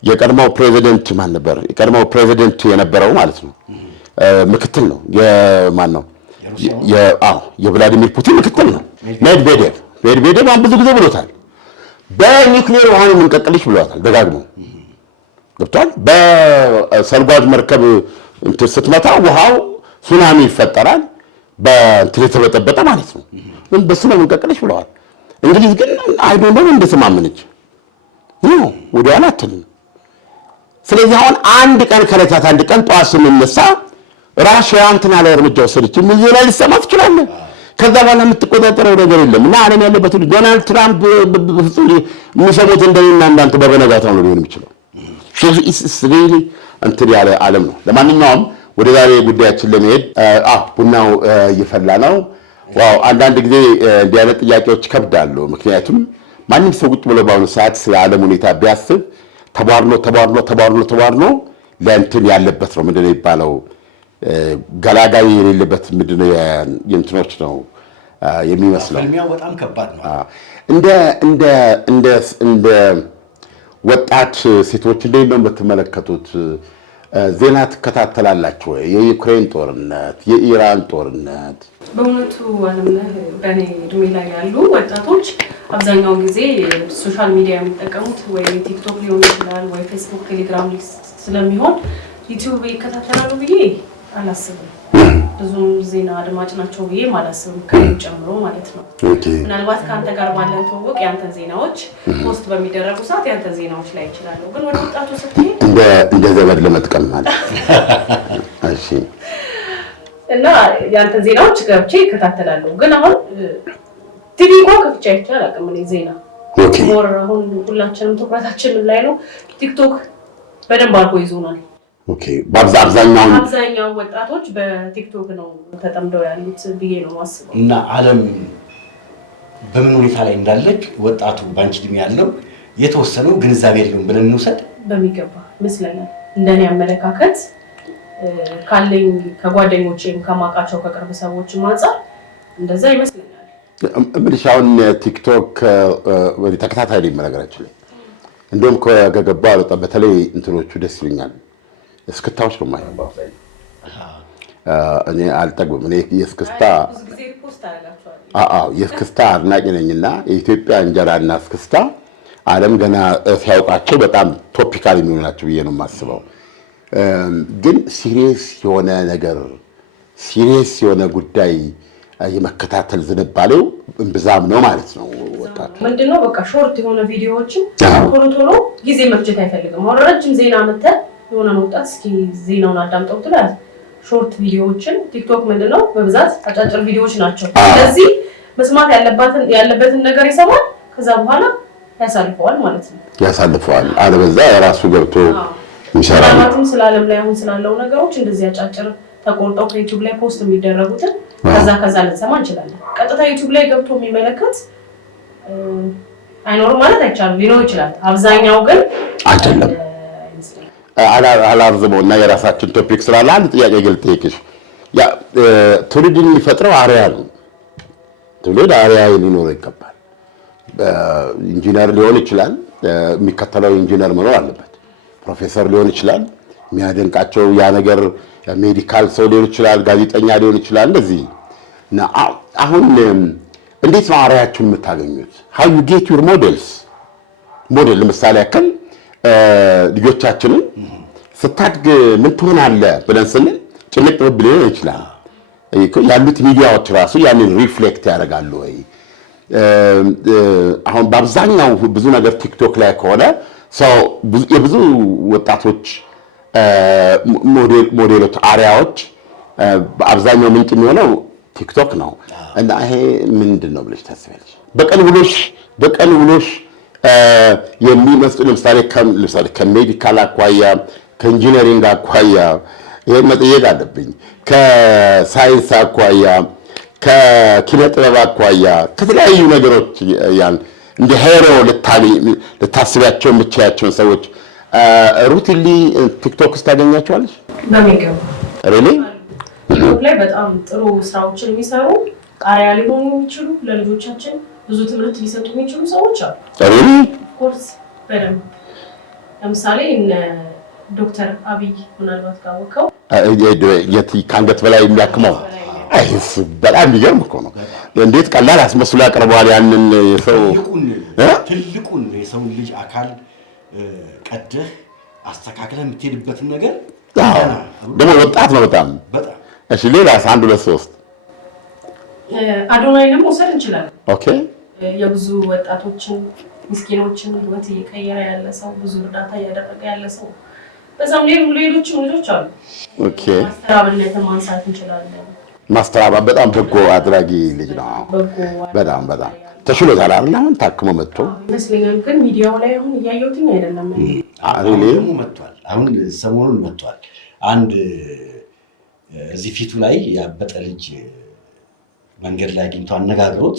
የቀድሞው ፕሬዚደንት ማን ነበር? የቀድሞው ፕሬዚደንት የነበረው ማለት ነው ምክትል ነው። የማን ነው? የቭላዲሚር ፑቲን ምክትል ነው። ሜድቬዴቭ ብዙ ጊዜ ብሎታል። በኒውክሌር ውሃን የምንቀቅልሽ ብለዋታል ደጋግሞ። ገብቷል። በሰርጓጅ መርከብ ስትመታ ውሃው ሱናሚ ይፈጠራል። በእንትን የተበጠበጠ ማለት ነው። በሱ ነው የምንቀቅልሽ ብለዋል። እንግሊዝ ግን አይዶንት እንደተማመነች ነው ወደ ኋላ አትልም። ስለዚህ አሁን አንድ ቀን ከረታት አንድ ቀን ጠዋት ስንነሳ ራሽያ እንትና ላይ እርምጃ ወሰደች ምን ዜና ሊሰማ ትችላለህ። ከዛ በኋላ የምትቆጣጠረው ነገር የለም እና ዓለም ያለበት ሁሉ ዶናልድ ትራምፕ የሚሰሙት እንደኔና እንዳንተ በበነጋታው ነው ሊሆን የሚችለው። ሪሊ እንትን ያለ ዓለም ነው። ለማንኛውም ወደ ዛሬ ጉዳያችን ለመሄድ ቡናው እየፈላ ነው። ዋው አንዳንድ ጊዜ እንዲህ አይነት ጥያቄዎች ይከብዳሉ። ምክንያቱም ማንም ሰው ቁጭ ብሎ በአሁኑ ሰዓት ስለ ዓለም ሁኔታ ቢያስብ ተባርኖ ለእንትን ያለበት ነው። ምንድነው የሚባለው? ገላጋይ የሌለበት ምንድነው የእንትኖች ነው የሚመስለው። ፍልሚያው በጣም ከባድ ነው። እንደ ወጣት ሴቶች እንዴት ነው የምትመለከቱት? ዜና ትከታተላላችሁ ወይ? የዩክሬን ጦርነት፣ የኢራን ጦርነት። በእውነቱ ዓለምነህ በእኔ እድሜ ላይ ያሉ ወጣቶች አብዛኛውን ጊዜ ሶሻል ሚዲያ የሚጠቀሙት ወይ ቲክቶክ ሊሆን ይችላል ወይ ፌስቡክ፣ ቴሌግራም ስለሚሆን ዩቲዩብ ይከታተላሉ ብዬ አላስብም። ብዙም ዜና አድማጭ ናቸው ብዬ አላስብም፣ ከኔ ጨምሮ ማለት ነው። ምናልባት ከአንተ ጋር ባለን ትውውቅ ያንተን ዜናዎች ፖስት በሚደረጉ ሰዓት ያንተን ዜናዎች ላይ ይችላሉ። ግን ወደ ወጣቱ ስትሄድ እንደ ዘመድ ለመጥቀም ማለት እሺ። እና ያንተን ዜናዎች ገብቼ ይከታተላሉ። ግን አሁን ቲቪ እንኳን ከፍቼ አይቼ አላውቅም እኔ ዜና። ሞር አሁን ሁላችንም ትኩረታችን ላይ ነው። ቲክቶክ በደንብ አድርጎ ይዞናል። አብዛኛው ወጣቶች በቲክቶክ ነው ተጠምደው ያሉት ብዬ ነው የማስበው። እና ዓለም በምን ሁኔታ ላይ እንዳለች ወጣቱ ባንቺ እድሜ ያለው የተወሰነው ግንዛቤ የለውም ብለን እንውሰድ። በሚገባ ይመስለኛል። እንደኔ አመለካከት ካለኝ ከጓደኞቼም ከማውቃቸው ከቅርብ ሰዎች አንፃር እንደዛ ይመስለኛል። እምልሽ አሁን ቲክቶክ ወደ ተከታታይ ላይ ነገራችን ላይ እንደውም ከገባ በጣም በተለይ እንትኖቹ ደስ ይሉኛል። እስክስታዎች ነው የማይባው እኔ አልጠግብም። እኔ የእስክስታ የእስክስታ አድናቂ ነኝና የኢትዮጵያ እንጀራና እስክስታ ዓለም ገና ሲያውቃቸው በጣም ቶፒካል የሚሆኑ ናቸው ብዬ ነው የማስበው። ግን ሲሪየስ የሆነ ነገር ሲሪየስ የሆነ ጉዳይ የመከታተል ዝንባሌው እምብዛም ነው ማለት ነው። ወጣቱ ምንድነው በቃ ሾርት የሆነ ቪዲዮዎችን ቶሎ ጊዜ መፍጀት አይፈልግም። አሁን ረጅም ዜና መተህ የሆነ ወጣት እስኪ ዜናውን አዳምጠው ትላለህ። ሾርት ቪዲዮዎችን ቲክቶክ ምንድነው በብዛት አጫጭር ቪዲዮዎች ናቸው። ስለዚህ መስማት ያለበትን ነገር ይሰማል፣ ከዛ በኋላ ያሳልፈዋል ማለት ነው። ያሳልፈዋል አለበዛ የራሱ ገብቶ ይሰራል። ማለትም ስለ ዓለም ላይ አሁን ስላለው ነገሮች እንደዚህ አጫጭር ተቆርጠው ከዩቲዩብ ላይ ፖስት የሚደረጉትን ከዛ ልንሰማ እንችላለን። ቀጥታ ዩቲዩብ ላይ ገብቶ የሚመለከት አይኖርም ማለት አይቻልም፣ ሊኖር ይችላል። አብዛኛው ግን አይደለም። አላርዝመው እና የራሳችን ቶፒክ ስላለ አንድ ጥያቄ ግልጥ ጠይቅሽ። ያ ትውልድን የሚፈጥረው አርያ ነው። ትውልድ አርያ ሊኖረው ይገባል። ኢንጂነር ሊሆን ይችላል፣ የሚከተለው ኢንጂነር መኖር አለበት። ፕሮፌሰር ሊሆን ይችላል፣ የሚያደንቃቸው ያ ነገር ሜዲካል ሰው ሊሆን ይችላል፣ ጋዜጠኛ ሊሆን ይችላል። እንደዚህ እና አሁን እንዴት ነው አርያችሁን የምታገኙት? how you get your models ሞዴል ለምሳሌ ያክል ልጆቻችንን ስታድግ ምን ትሆናለህ ብለን ስንል ጭንቅ ብሎ ይችላል ያሉት ሚዲያዎች ራሱ ያንን ሪፍሌክት ያደርጋሉ ወይ? አሁን በአብዛኛው ብዙ ነገር ቲክቶክ ላይ ከሆነ የብዙ ወጣቶች ሞዴሎች አርያዎች በአብዛኛው ምንጭ የሚሆነው ቲክቶክ ነው። እና ይሄ ምንድን ነው ብለሽ ታስቢያለሽ? በቀን ውሎሽ የሚመስሉ ለምሳሌ ከሜዲካል አኳያ ከኢንጂነሪንግ አኳያ ይሄ መጠየቅ አለብኝ። ከሳይንስ አኳያ፣ ከኪነ ጥበብ አኳያ፣ ከተለያዩ ነገሮች ያን እንደ ሄሮ ልታስቢያቸው የምትችያቸውን ሰዎች ሩቲንሊ ቲክቶክ ውስጥ ታገኛቸዋለሽ? በሚገባ ሪሊ ቲክቶክ ላይ በጣም ጥሩ ስራዎችን የሚሰሩ ቃሪያ ሊሆኑ የሚችሉ ለልጆቻችን ብዙ ትምህርት ሊሰጡ የሚችሉ ሰዎች አሉ። ሪሊ ኮርስ በደንብ ለምሳሌ እነ ዶክተር አብይ ምናልባት ካወቀው ከአንገት በላይ የሚያክመው አይስ በጣም የሚገርም እኮ ነው። እንዴት ቀላል አስመስሎ ያቀርበዋል ያንን የሰው ትልቁን የሰውን ልጅ አካል ቀደህ አስተካክለህ የምትሄድበትን ነገር ደግሞ ወጣት ነው በጣም። እሺ ሌላስ? 1 2 3 አዶናይንም መውሰድ እንችላለን። ኦኬ የብዙ ወጣቶችን ምስኪኖችን ህይወት እየቀየረ ያለ ሰው፣ ብዙ እርዳታ እያደረገ ያለ ሰው። በዛም ሌሎችም ልጆች አሉ። ኦኬ ማስተራብነትን ማንሳት እንችላለን። ማስተራባ በጣም በጎ አድራጊ ልጅ ነው። በጣም ተሽሎታል አይደል? አሁን ታክሞ መጥቶ ይመስለኛል። ግን ሚዲያው ላይ አሁን እያየሁትኝ አይደለም። ደግሞ መጥቷል። አሁን ሰሞኑን መጥቷል። አንድ እዚህ ፊቱ ላይ ያበጠ ልጅ መንገድ ላይ አግኝቶ አነጋግሮት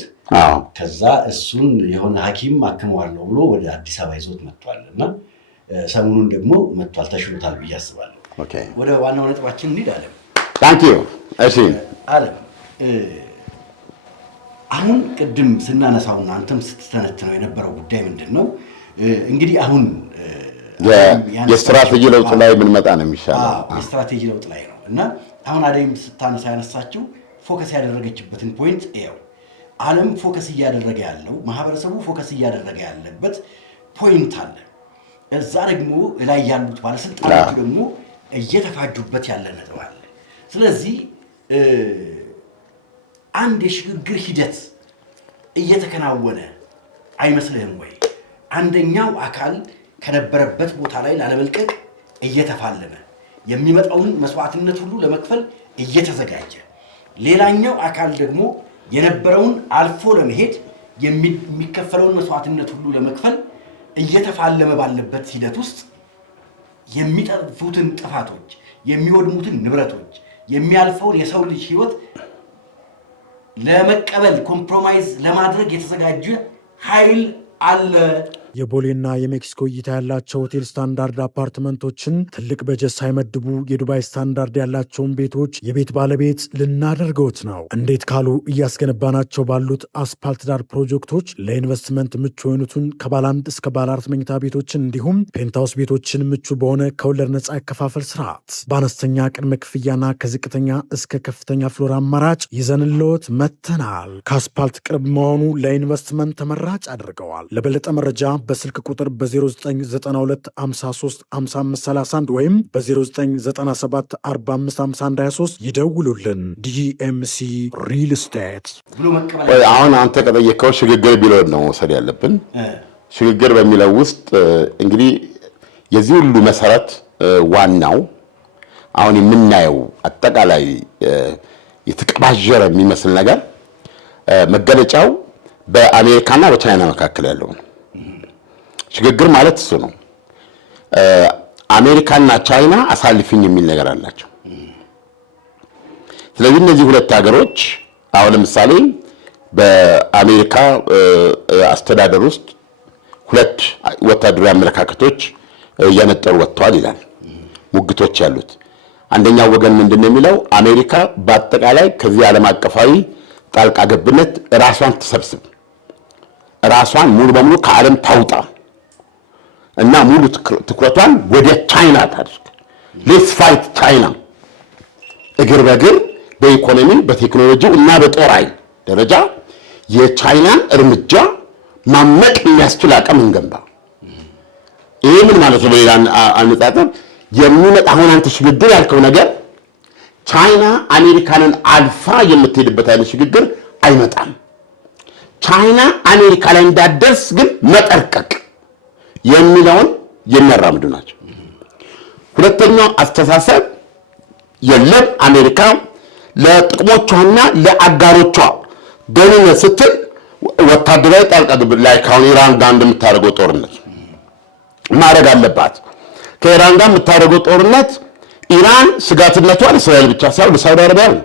ከዛ እሱን የሆነ ሐኪም አክመዋለሁ ብሎ ወደ አዲስ አበባ ይዞት መጥቷል እና ሰሞኑን ደግሞ መጥቷል። ተሽሎታል ብዬ አስባለሁ። ኦኬ ወደ ዋናው ነጥባችን እንሄዳለን። ታንክ ዩ። እሺ አለም አሁን ቅድም ስናነሳውና አንተም ስትተነትነው የነበረው ጉዳይ ምንድን ነው? እንግዲህ አሁን የስትራቴጂ ለውጥ ላይ ምን መጣ ነው የሚሻለው? የስትራቴጂ ለውጥ ላይ ነው እና አሁን አደይም ስታነሳ ያነሳችው ፎከስ ያደረገችበትን ፖይንት ይኸው። ዓለም ፎከስ እያደረገ ያለው ማህበረሰቡ ፎከስ እያደረገ ያለበት ፖይንት አለ። እዛ ደግሞ ላይ ያሉት ባለስልጣናቱ ደግሞ እየተፋጁበት ያለ ነጥብ አለ። ስለዚህ አንድ የሽግግር ሂደት እየተከናወነ አይመስልህም ወይ? አንደኛው አካል ከነበረበት ቦታ ላይ ላለመልቀቅ እየተፋለመ የሚመጣውን መስዋዕትነት ሁሉ ለመክፈል እየተዘጋጀ፣ ሌላኛው አካል ደግሞ የነበረውን አልፎ ለመሄድ የሚከፈለውን መስዋዕትነት ሁሉ ለመክፈል እየተፋለመ ባለበት ሂደት ውስጥ የሚጠፉትን ጥፋቶች፣ የሚወድሙትን ንብረቶች፣ የሚያልፈውን የሰው ልጅ ህይወት ለመቀበል ኮምፕሮማይዝ ለማድረግ የተዘጋጀ ኃይል አለ። የቦሌና የሜክሲኮ እይታ ያላቸው ሆቴል ስታንዳርድ አፓርትመንቶችን ትልቅ በጀት ሳይመድቡ የዱባይ ስታንዳርድ ያላቸውን ቤቶች የቤት ባለቤት ልናደርገውት ነው። እንዴት ካሉ እያስገነባናቸው ባሉት አስፓልት ዳር ፕሮጀክቶች ለኢንቨስትመንት ምቹ የሆኑትን ከባለ 1 እስከ ባለ 4 መኝታ ቤቶችን እንዲሁም ፔንታውስ ቤቶችን ምቹ በሆነ ከወለድ ነጻ ያከፋፈል ስርዓት በአነስተኛ ቅድመ ክፍያና ከዝቅተኛ እስከ ከፍተኛ ፍሎር አማራጭ ይዘንልዎት መጥተናል። ከአስፓልት ቅርብ መሆኑ ለኢንቨስትመንት ተመራጭ አድርገዋል። ለበለጠ መረጃ በስልክ ቁጥር በ0992535531 ወይም በ0997455123 ይደውሉልን። ዲኤምሲ ሪል ስቴት። አሁን አንተ ከጠየቀው ሽግግር ቢለውን ነው መውሰድ ያለብን። ሽግግር በሚለው ውስጥ እንግዲህ የዚህ ሁሉ መሰረት ዋናው አሁን የምናየው አጠቃላይ የተቀባጀረ የሚመስል ነገር መገለጫው በአሜሪካና በቻይና መካከል ያለው ነው። ሽግግር ማለት እሱ ነው። አሜሪካና ቻይና አሳልፊኝ የሚል ነገር አላቸው። ስለዚህ እነዚህ ሁለት ሀገሮች አሁን ለምሳሌ በአሜሪካ አስተዳደር ውስጥ ሁለት ወታደራዊ አመለካከቶች እየነጠሩ ወጥተዋል ይላል ሙግቶች ያሉት። አንደኛው ወገን ምንድነው የሚለው አሜሪካ በአጠቃላይ ከዚህ ዓለም አቀፋዊ ጣልቃ ገብነት ራሷን ትሰብስብ፣ ራሷን ሙሉ በሙሉ ከዓለም ታውጣ እና ሙሉ ትኩረቷን ወደ ቻይና ታድርግ። ሌትስ ፋይት ቻይና። እግር በእግር በኢኮኖሚ በቴክኖሎጂው እና በጦር ኃይል ደረጃ የቻይናን እርምጃ ማመቅ የሚያስችል አቅም እንገንባ። ይሄ ምን ማለት ነው? በሌላ አነጻጸር የሚመጣ አሁን አንተ ሽግግር ያልከው ነገር ቻይና አሜሪካንን አልፋ የምትሄድበት አይነት ሽግግር አይመጣም። ቻይና አሜሪካ ላይ እንዳደርስ ግን መጠርቀቅ የሚለውን የሚያራምዱ ናቸው። ሁለተኛው አስተሳሰብ የለም አሜሪካ ለጥቅሞቿና ለአጋሮቿ ደህንነት ስትል ወታደራዊ ጣልቃ ገብነት ላይ ከኢራን ጋር እንደምታደርገው ጦርነት ማድረግ አለባት። ከኢራን ጋር የምታደርገው ጦርነት ኢራን ስጋትነቷ ለእስራኤል ብቻ ሳይሆን ለሳውዲ አረቢያ ነው።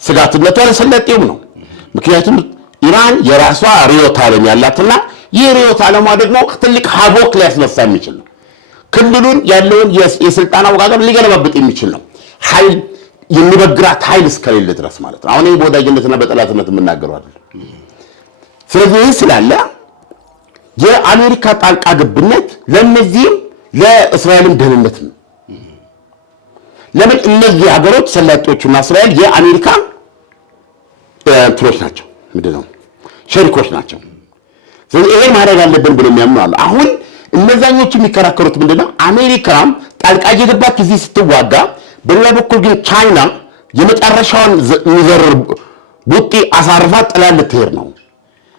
ስጋትነቷ ለሰለጤው ነው። ምክንያቱም ኢራን የራሷ ርዕዮተ ዓለም ያላትና ይህ ርዕዮተ ዓለሟ ደግሞ ትልቅ ሀቦክ ሊያስነሳ የሚችል ነው። ክልሉን ያለውን የስልጣን አወቃቀር ሊገለባብጥ የሚችል ነው። ኃይል የሚበግራት ኃይል እስከሌለ ድረስ ማለት ነው። አሁን በወዳጅነትና በጠላትነት የምናገረው አይደል። ስለዚህ ይህ ስላለ የአሜሪካ ጣልቃ ገብነት ለእነዚህም ለእስራኤልም ደህንነት ነው። ለምን እነዚህ ሀገሮች ሰላጤዎቹና እስራኤል የአሜሪካ እንትኖች ናቸው፣ ምንድነው ሸሪኮች ናቸው። ስለዚህ ይሄን ማድረግ አለብን ብለው የሚያምኑ አሉ። አሁን እነዛኞቹ የሚከራከሩት ምንድነው አሜሪካ ጣልቃ እየገባች እዚህ ስትዋጋ፣ በሌላ በኩል ግን ቻይና የመጨረሻውን የሚዘርር ቡጢ አሳርፋ ጥላ ልትሄድ ነው።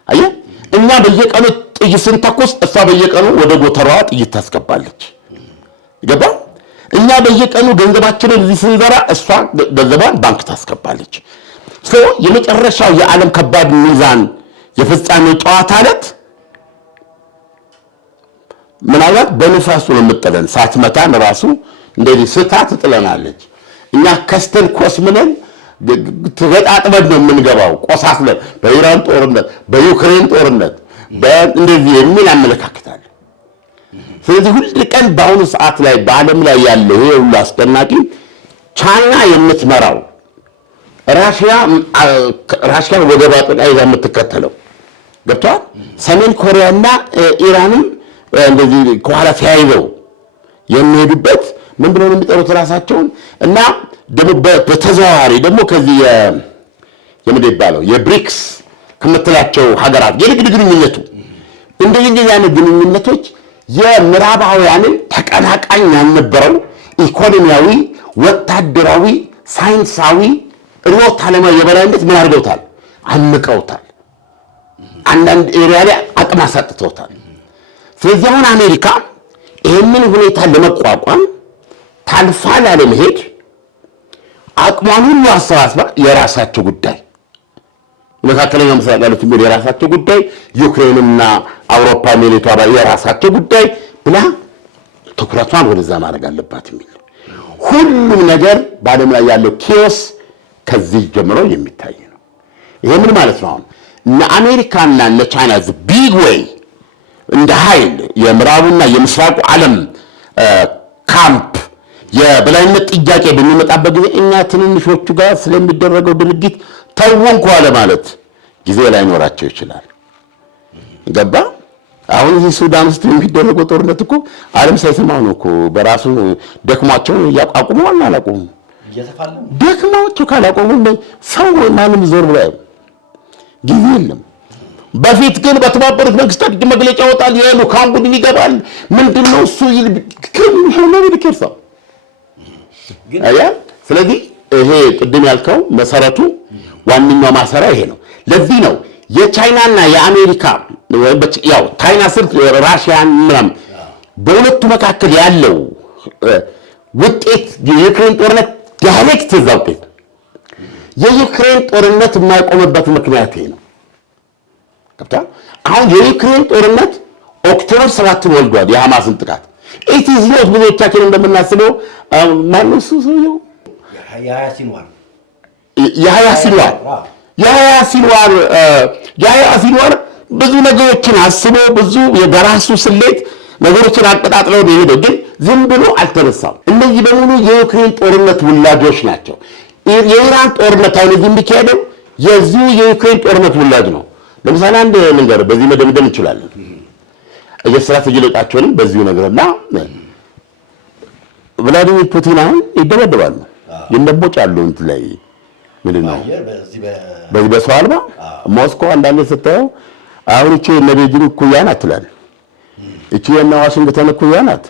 አየህ እኛ በየቀኑ ጥይት ስንተኩስ እሷ በየቀኑ ወደ ጎተራዋ ጥይት ታስገባለች። ገባ? እኛ በየቀኑ ገንዘባችንን እዚህ ስንዘራ እሷ ገንዘቧን ባንክ ታስገባለች። የመጨረሻው የዓለም ከባድ ሚዛን የፍጻሜው ጨዋታ ዕለት ምናልባት በንፋሱ ነው የምጥለን። ሳትመታን ራሱ እንደዚህ ስታት ትጥለናለች። እኛ ከስተን ኮስምነን ተገጣጥመን ነው የምንገባው፣ ቆሳስለን በኢራን ጦርነት፣ በዩክሬን ጦርነት እንደዚህ የሚል አመለካከታል። ስለዚህ ሁሉ ቀን በአሁኑ ሰዓት ላይ በዓለም ላይ ያለው ይሄ ሁሉ አስደናቂ ቻይና የምትመራው ራሽያ ወደ ባጥቃ ይዛ የምትከተለው ገብቷል። ሰሜን ኮሪያና ኢራንም እንደዚህ ከኋላ ተያይዘው የሚሄዱበት ምንድነው የሚጠሩት ራሳቸውን እና ደግሞ በተዘዋዋሪ ደግሞ ከዚህ የምንድን ይባለው የብሪክስ ከምትላቸው ሀገራት የንግድ ግንኙነቱ እንደዚህ አይነት ግንኙነቶች የምዕራባውያንን ተቀናቃኝ ያልነበረው ኢኮኖሚያዊ፣ ወታደራዊ፣ ሳይንሳዊ ርዕዮተ ዓለማዊ የበላይነት ምን አድርገውታል? አንቀውታል። አንዳንድ ኤሪያ ላይ አቅም አሳጥተውታል። ስለዚህ አሁን አሜሪካ ይህንን ሁኔታ ለመቋቋም ታልፋ ላለመሄድ አቅሟን ሁሉ አሰባስባ የራሳቸው ጉዳይ መካከለኛው ምስራቅ ያሉት እንግዲህ የራሳቸው ጉዳይ፣ ዩክሬንና አውሮፓ ኔቶ አባል የራሳቸው ጉዳይ ብላ ትኩረቷን ወደዛ ማድረግ አለባት የሚል ሁሉም ነገር በዓለም ላይ ያለው ኪዮስ ከዚህ ጀምሮ የሚታይ ነው። ይሄ ምን ማለት ነው? አሁን እነ አሜሪካና እነ ቻይና ቢግ ዌይ እንደ ኃይል የምዕራቡና የምስራቁ ዓለም ካምፕ የበላይነት ጥያቄ በሚመጣበት ጊዜ እኛ ትንንሾቹ ጋር ስለሚደረገው ድርጊት ተው እንኳን ለማለት ጊዜ ላይኖራቸው ይችላል። ገባ? አሁን እዚህ ሱዳን ውስጥ የሚደረገው ጦርነት እኮ ዓለም ሳይሰማው ነው እኮ በራሱ ደክሟቸው ያቋቁመዋል። አላቆሙ ደክሟቸው ካላቆሙ ሰው ማንም ዞር ብሎ ጊዜ የለም። በፊት ግን በተባበሩት መንግስታት መግለጫ ወጣል፣ የልኡካን ቡድን ይገባል። ምንድነው እሱ ይልከርሰው አያ። ስለዚህ ይሄ ቅድም ያልከው መሰረቱ ዋንኛው ማሰሪያ ይሄ ነው። ለዚህ ነው የቻይናና የአሜሪካ ያው ቻይና ስር ራሽያን ምናምን በሁለቱ መካከል ያለው ውጤት የዩክሬን ጦርነት ዳይሬክት ውጤት የዩክሬን ጦርነት የማይቆምበት ምክንያት ይሄ ነው። ከብታል አሁን የዩክሬን ጦርነት ኦክቶበር 7 ወልዷል የሐማስን ጥቃት it is not ብዙዎቻችን እንደምናስበው ማነሱ ሰውየው የሀያ ሲንዋር ብዙ ነገሮችን አስቦ ብዙ የበራሱ ስሌት ነገሮችን አቀጣጥለው ነው የሄደው። ግን ዝም ብሎ አልተነሳም። እነዚህ በሙሉ የዩክሬን ጦርነት ውላጆች ናቸው። የኢራን ጦርነት አሁን እዚህ የሚካሄደው የዚሁ የዩክሬን ጦርነት ውላጅ ነው። ለምሳሌ አንድ ነገር በዚህ መደምደም እንችላለን። የስትራቴጂ ለውጣቸውንም በዚሁ ነገርና ቭላዲሚር ፑቲን አሁን ይደበደባሉ። ይነቦጫሉ እንትን ላይ ምንድነው በዚህ በሰው አልባ ሞስኮ አንዳንዴ ስታየው አሁን እቺ የነ ቤጂንግ እኩያ ናት ትላለህ። እቺ የነ ዋሽንግተን እኩያ ናት።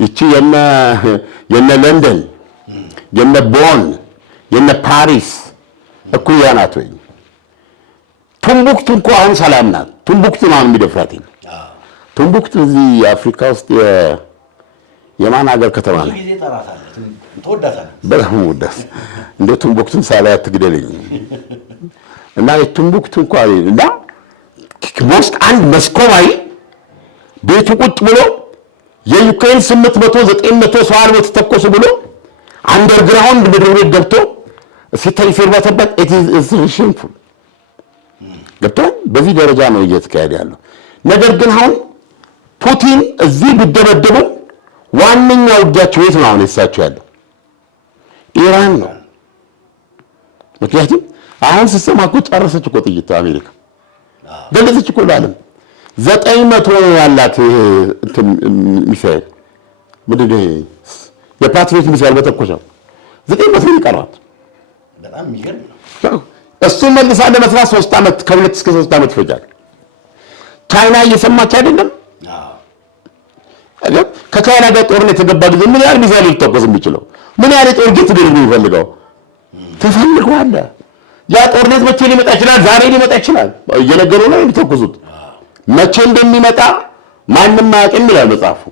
እቺ የነ ለንደን የነ ቦን የነ ፓሪስ እኩያ ናት ወይ? ቱምቡክቱ እንኳን አሁን ሰላም ናት። ቱምቡክቱ ነው የሚደፍራት። ቱምቡክቱ እዚህ አፍሪካ ውስጥ የማን ሀገር ከተማ ነው? በጣም ወዳስ እንደ ቱምቡክቱን ሳላይ አትግደለኝ እና የቱምቡክቱ እንኳን እና ውስጥ አንድ መስኮባዊ ቤቱ ቁጭ ብሎ የዩክሬን 800 900 ሰው አልቦ ተተኮሱ ብሎ አንደርግራውንድ ምድር ቤት ገብቶ ሲታይ ሲርበተበት ኢትስ ሼምፉል ገብቷል። በዚህ ደረጃ ነው እየተካሄደ ያለው ነገር። ግን አሁን ፑቲን እዚህ ቢደበደቡ ዋነኛው ውጊያቸው የት ነው? አሁን እሳቸው ያለው ኢራን ነው። ምክንያቱም አሁን ሲሰማ እኮ ጨረሰች እኮ ጥይት አሜሪካ ደለዘች እኮ ለዓለም 900 ያላት እንትን ሚሳኤል ምንድን ነው የፓትሪዮት ሚሳኤል በተኮሰው 900 ይቀራል። በጣም የሚገርም ነው። እሱ መልሳ ለመስራት 3 ዓመት ከ2 እስከ 3 ዓመት ይፈጃል። ቻይና እየሰማች አይደለም። ከቻይና ጋር ጦርነት የተገባ ጊዜ ምን ያህል ሚሳኤል ሊተኮስ የሚችለው ምን ያህል ጦር ጌት ነው የሚፈልገው? ተፈልጓል። ያ ጦርነት መቼ ሊመጣ ይችላል? ዛሬ ሊመጣ ይችላል። እየነገሩ ነው የሚተኩሱት። መቼ እንደሚመጣ ማንም አያውቅም ይላል መጽሐፉ።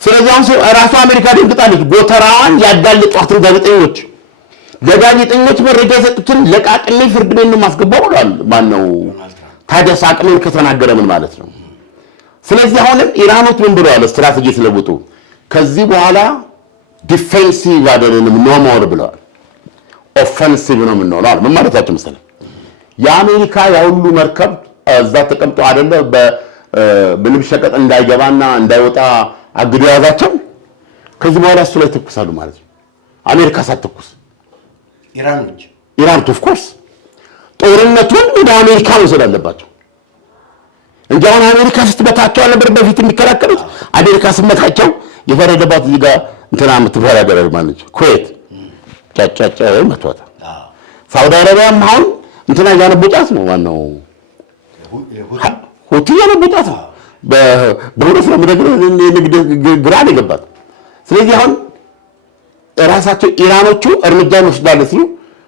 ስለዚህ አሁን ራሱ አሜሪካ ደንግጣለች። ጎተራዋን ያጋለጧትን ጋዜጠኞች ለጋዜጠኞች መረጃ የሰጡትን ለቃቅሜ ፍርድ ቤት ነው ማስገባው ብሏል። ማነው ታዲያ አቅሜን ከተናገረ ምን ማለት ነው? ስለዚህ አሁንም ኢራኖች ምን ብለዋል? ስትራቴጂ ስለውጡ ከዚህ በኋላ ዲፌንሲቭ አይደለም ኖ ሞር ብለዋል። ኦፌንሲቭ ነው የምንሆነው። ምን ማለታቸው መሰለህ? የአሜሪካ ያሁሉ መርከብ እዛ ተቀምጦ አይደለ በምንም ሸቀጥ እንዳይገባና እንዳይወጣ አግዶ ያዛቸው። ከዚህ በኋላ እሱ ላይ ተኩሳሉ ማለት ነው። አሜሪካ ሳትተኩስ ኢራን ኦፍ ኮርስ ጦርነቱን ወደ አሜሪካ መውሰድ አለባቸው እንጂ አሁን አሜሪካ ስትመታቸው ነበር በፊት የሚከራከሩት። አሜሪካ ስትመታቸው የፈረደባት እዚህ ጋር እንትና የምትፈራ ገረድ ማለት ኩዌት ጫጫጫ መቷታ። ሳውዲ አረቢያም አሁን እንትና ያነቦጫት ነው ዋናው ሁቲ ያነቦጫት በሁለት ነው ንግድ ግራ የገባት። ስለዚህ አሁን ራሳቸው ኢራኖቹ እርምጃ ይወስዳሉ ሲሉ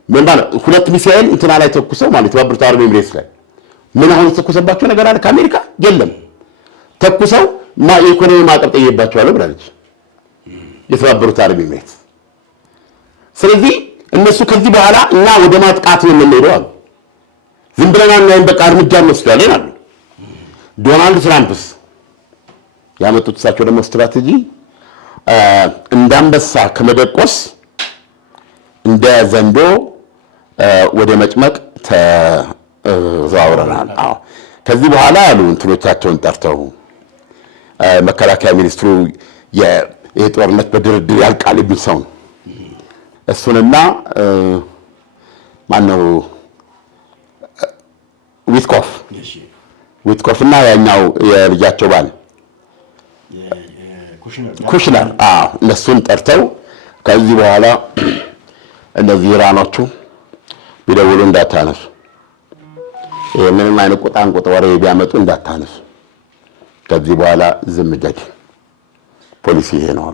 ምን ማለት 2 ሚሳኤል እንትና ላይ ተኩሰው ማለት የተባበሩት አረብ ኤሚሬትስ ላይ ምን አሁን የተኮሰባቸው ነገር አለ ከአሜሪካ የለም። ተኩሰው የኢኮኖሚ ማዕቀብ ጠየባቸዋል ብላለች የተባበሩት አረብ ኤሚሬትስ። ስለዚህ እነሱ ከዚህ በኋላ እና ወደ ማጥቃት ነው የምንሄደው አሉ። ዝም ብለና እናይም በቃ እርምጃ እንወስዳለን አሉ። ዶናልድ ትራምፕስ ያመጡት እሳቸው ደግሞ ስትራቴጂ እንዳንበሳ ከመደቆስ እንደ ዘንዶ ወደ መጭመቅ ተዘዋውረናል። አዎ ከዚህ በኋላ አሉ እንትኖቻቸውን ጠርተው መከላከያ ሚኒስትሩ ይሄ ጦርነት በድርድር ያልቃል የሚል ሰው ነው። እሱንና ማነው ዊትኮፍና ያኛው የልጃቸው ባል ኩሽነር እነሱን ጠርተው ከዚህ በኋላ እነዚህ ኢራኖቹ ቢደውሉ እንዳታነሱ፣ ምንም አይነት ቁጣንቁጥ ወሬ ቢያመጡ እንዳታነሱ፣ ከዚህ በኋላ ዝም ገድ ፖሊሲ ይሄ ነው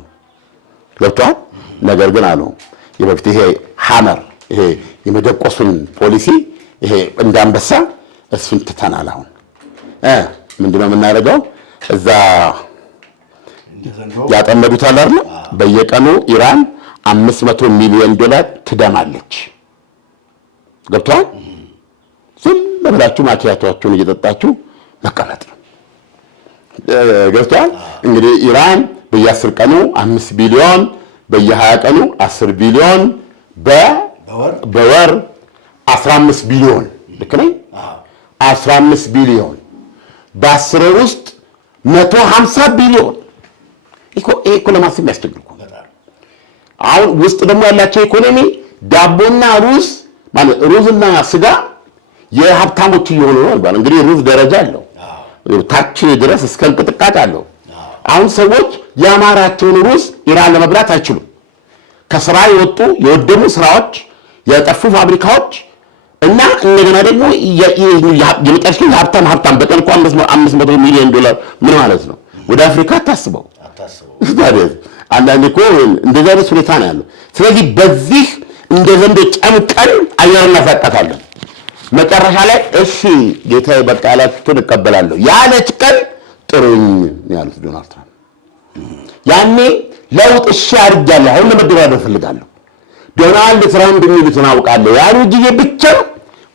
ገብቷል። ነገር ግን አሉ የበፊት ይሄ ሐመር ይሄ የመደቆሱን ፖሊሲ ይሄ እንዳንበሳ እሱን ትተናል። አሁን ምንድነው የምናደርገው? እዛ ያጠመዱታል አይደል? በየቀኑ ኢራን $500 ሚሊዮን ትደማለች። ገብቷል። ዝም ብላችሁ ማኪያቶአችሁን እየጠጣችሁ መቀመጥ ነው። ገብቷል። እንግዲህ ኢራን በየ10 ቀኑ 5 ቢሊዮን በየ20 ቀኑ 10 ቢሊዮን በወር 15 ቢሊዮን ልክ ነኝ? 15 ቢሊዮን በ10 ወር ውስጥ 150 ቢሊዮን እኮ ለማሰብ ያስቸግር እኮ። አሁን ውስጥ ደግሞ ያላቸው ኢኮኖሚ ዳቦና ሩዝ ማለት ሩዝና ስጋ የሀብታሞች እየሆኑ ነው ማለት እንግዲህ ሩዝ ደረጃ አለው ታች ድረስ እስከ እንቅጥቃጭ አለው። አሁን ሰዎች ያማራቸውን ሩዝ ኢራን ለመብላት አይችሉም። ከስራ የወጡ የወደሙ ስራዎች፣ የጠፉ ፋብሪካዎች እና እንደገና ደግሞ የመጨረሻ ሀብታም በቀን እኮ $500 ሚሊዮን ምን ማለት ነው? ወደ አፍሪካ አታስበው። አንዳንዴ እኮ እንደዛ አይነት ሁኔታ ነው ያለው። ስለዚህ በዚህ እንደ ዘንዶ ጨምቀን አየር እናሳጣታለን። መጨረሻ ላይ እሺ ጌታዬ በቃ ያላችሁትን እቀበላለሁ ያለች ቀን ጥሩኝ ያሉት ዶናልድ ትራምፕ ያኔ ለውጥ እሺ አድርጋለሁ አሁን ለመደራደር እፈልጋለሁ ዶናልድ ትራምፕ የሚሉትን አውቃለሁ ያሉ ጊዜ ብቻ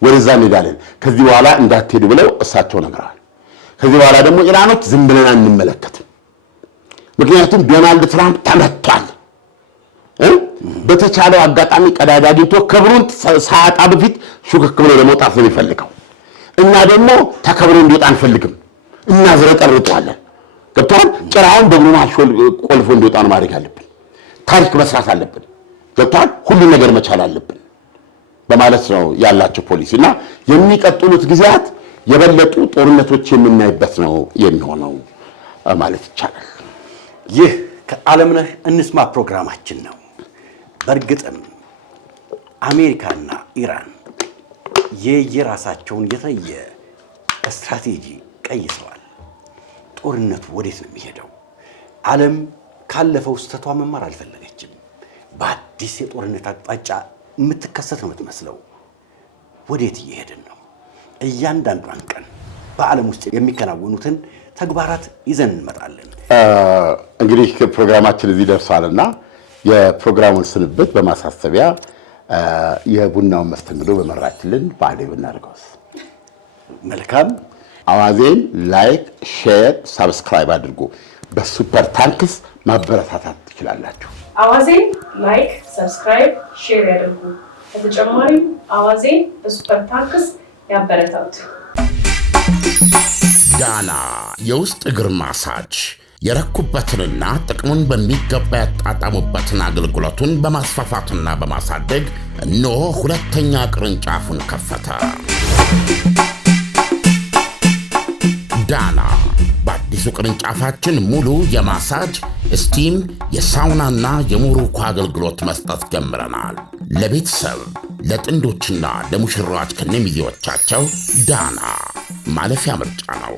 ወደዛ እንሄዳለን። ከዚህ በኋላ እንዳትሄዱ ብለው እሳቸው ነግረዋል። ከዚህ በኋላ ደግሞ ኢራኖች ዝም ብለን አንመለከትም። ምክንያቱም ዶናልድ ትራምፕ ተመቷል። በተቻለው አጋጣሚ ቀዳዳ አግኝቶ ክብሩን ሳያጣ በፊት ሹክክ ብሎ ለመውጣት ነው የሚፈልገው። እና ደግሞ ተከብሮ እንዲወጣ አንፈልግም። እናዝረጠርጠዋለን። ገብቶሃል? ጭራውን በእግሩ መሃል ቆልፎ እንዲወጣ ነው ማድረግ አለብን። ታሪክ መስራት አለብን። ገብቶሃል? ሁሉን ነገር መቻል አለብን በማለት ነው ያላቸው ፖሊሲ እና የሚቀጥሉት ጊዜያት የበለጡ ጦርነቶች የምናይበት ነው የሚሆነው ማለት ይቻላል። ይህ ከዓለምነህ እንስማ ፕሮግራማችን ነው። በእርግጥም አሜሪካና ኢራን የየራሳቸውን የተለየ ስትራቴጂ ቀይሰዋል። ጦርነቱ ወዴት ነው የሚሄደው? ዓለም ካለፈው ስህተቷ መማር አልፈለገችም። በአዲስ የጦርነት አቅጣጫ የምትከሰት ነው የምትመስለው። ወዴት እየሄድን ነው? እያንዳንዷን ቀን በዓለም ውስጥ የሚከናወኑትን ተግባራት ይዘን እንመጣለን። እንግዲህ ፕሮግራማችን እዚህ ደርሷልና የፕሮግራሙን ስንብት በማሳሰቢያ የቡናውን መስተንግዶ በመራችልን ባሌ ብናደርገውስ? መልካም። አዋዜን ላይክ፣ ሼር፣ ሳብስክራይብ አድርጉ። በሱፐር ታንክስ ማበረታታት ትችላላችሁ። አዋዜን ላይክ፣ ሰብስክራይብ፣ ሼር ያድርጉ። በተጨማሪም አዋዜን በሱፐር ታንክስ ያበረታቱ። ዳና የውስጥ እግር ማሳጅ የረኩበትንና ጥቅሙን በሚገባ ያጣጣሙበትን አገልግሎቱን በማስፋፋትና በማሳደግ እነሆ ሁለተኛ ቅርንጫፉን ከፈተ። ዳና በአዲሱ ቅርንጫፋችን ሙሉ የማሳጅ ስቲም፣ የሳውናና የሞሮኮ አገልግሎት መስጠት ጀምረናል። ለቤተሰብ ለጥንዶችና ለሙሽራዎች ከነሚዜዎቻቸው ዳና ማለፊያ ምርጫ ነው።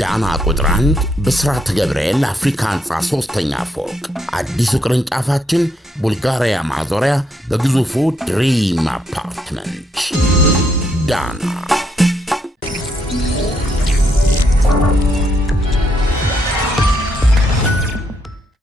ዳና ቁጥር 1 ብስራተ ገብርኤል አፍሪካ ህንፃ 3ኛ ፎቅ። አዲሱ ቅርንጫፋችን ቡልጋሪያ ማዞሪያ በግዙፉ ድሪም አፓርትመንት። ዳና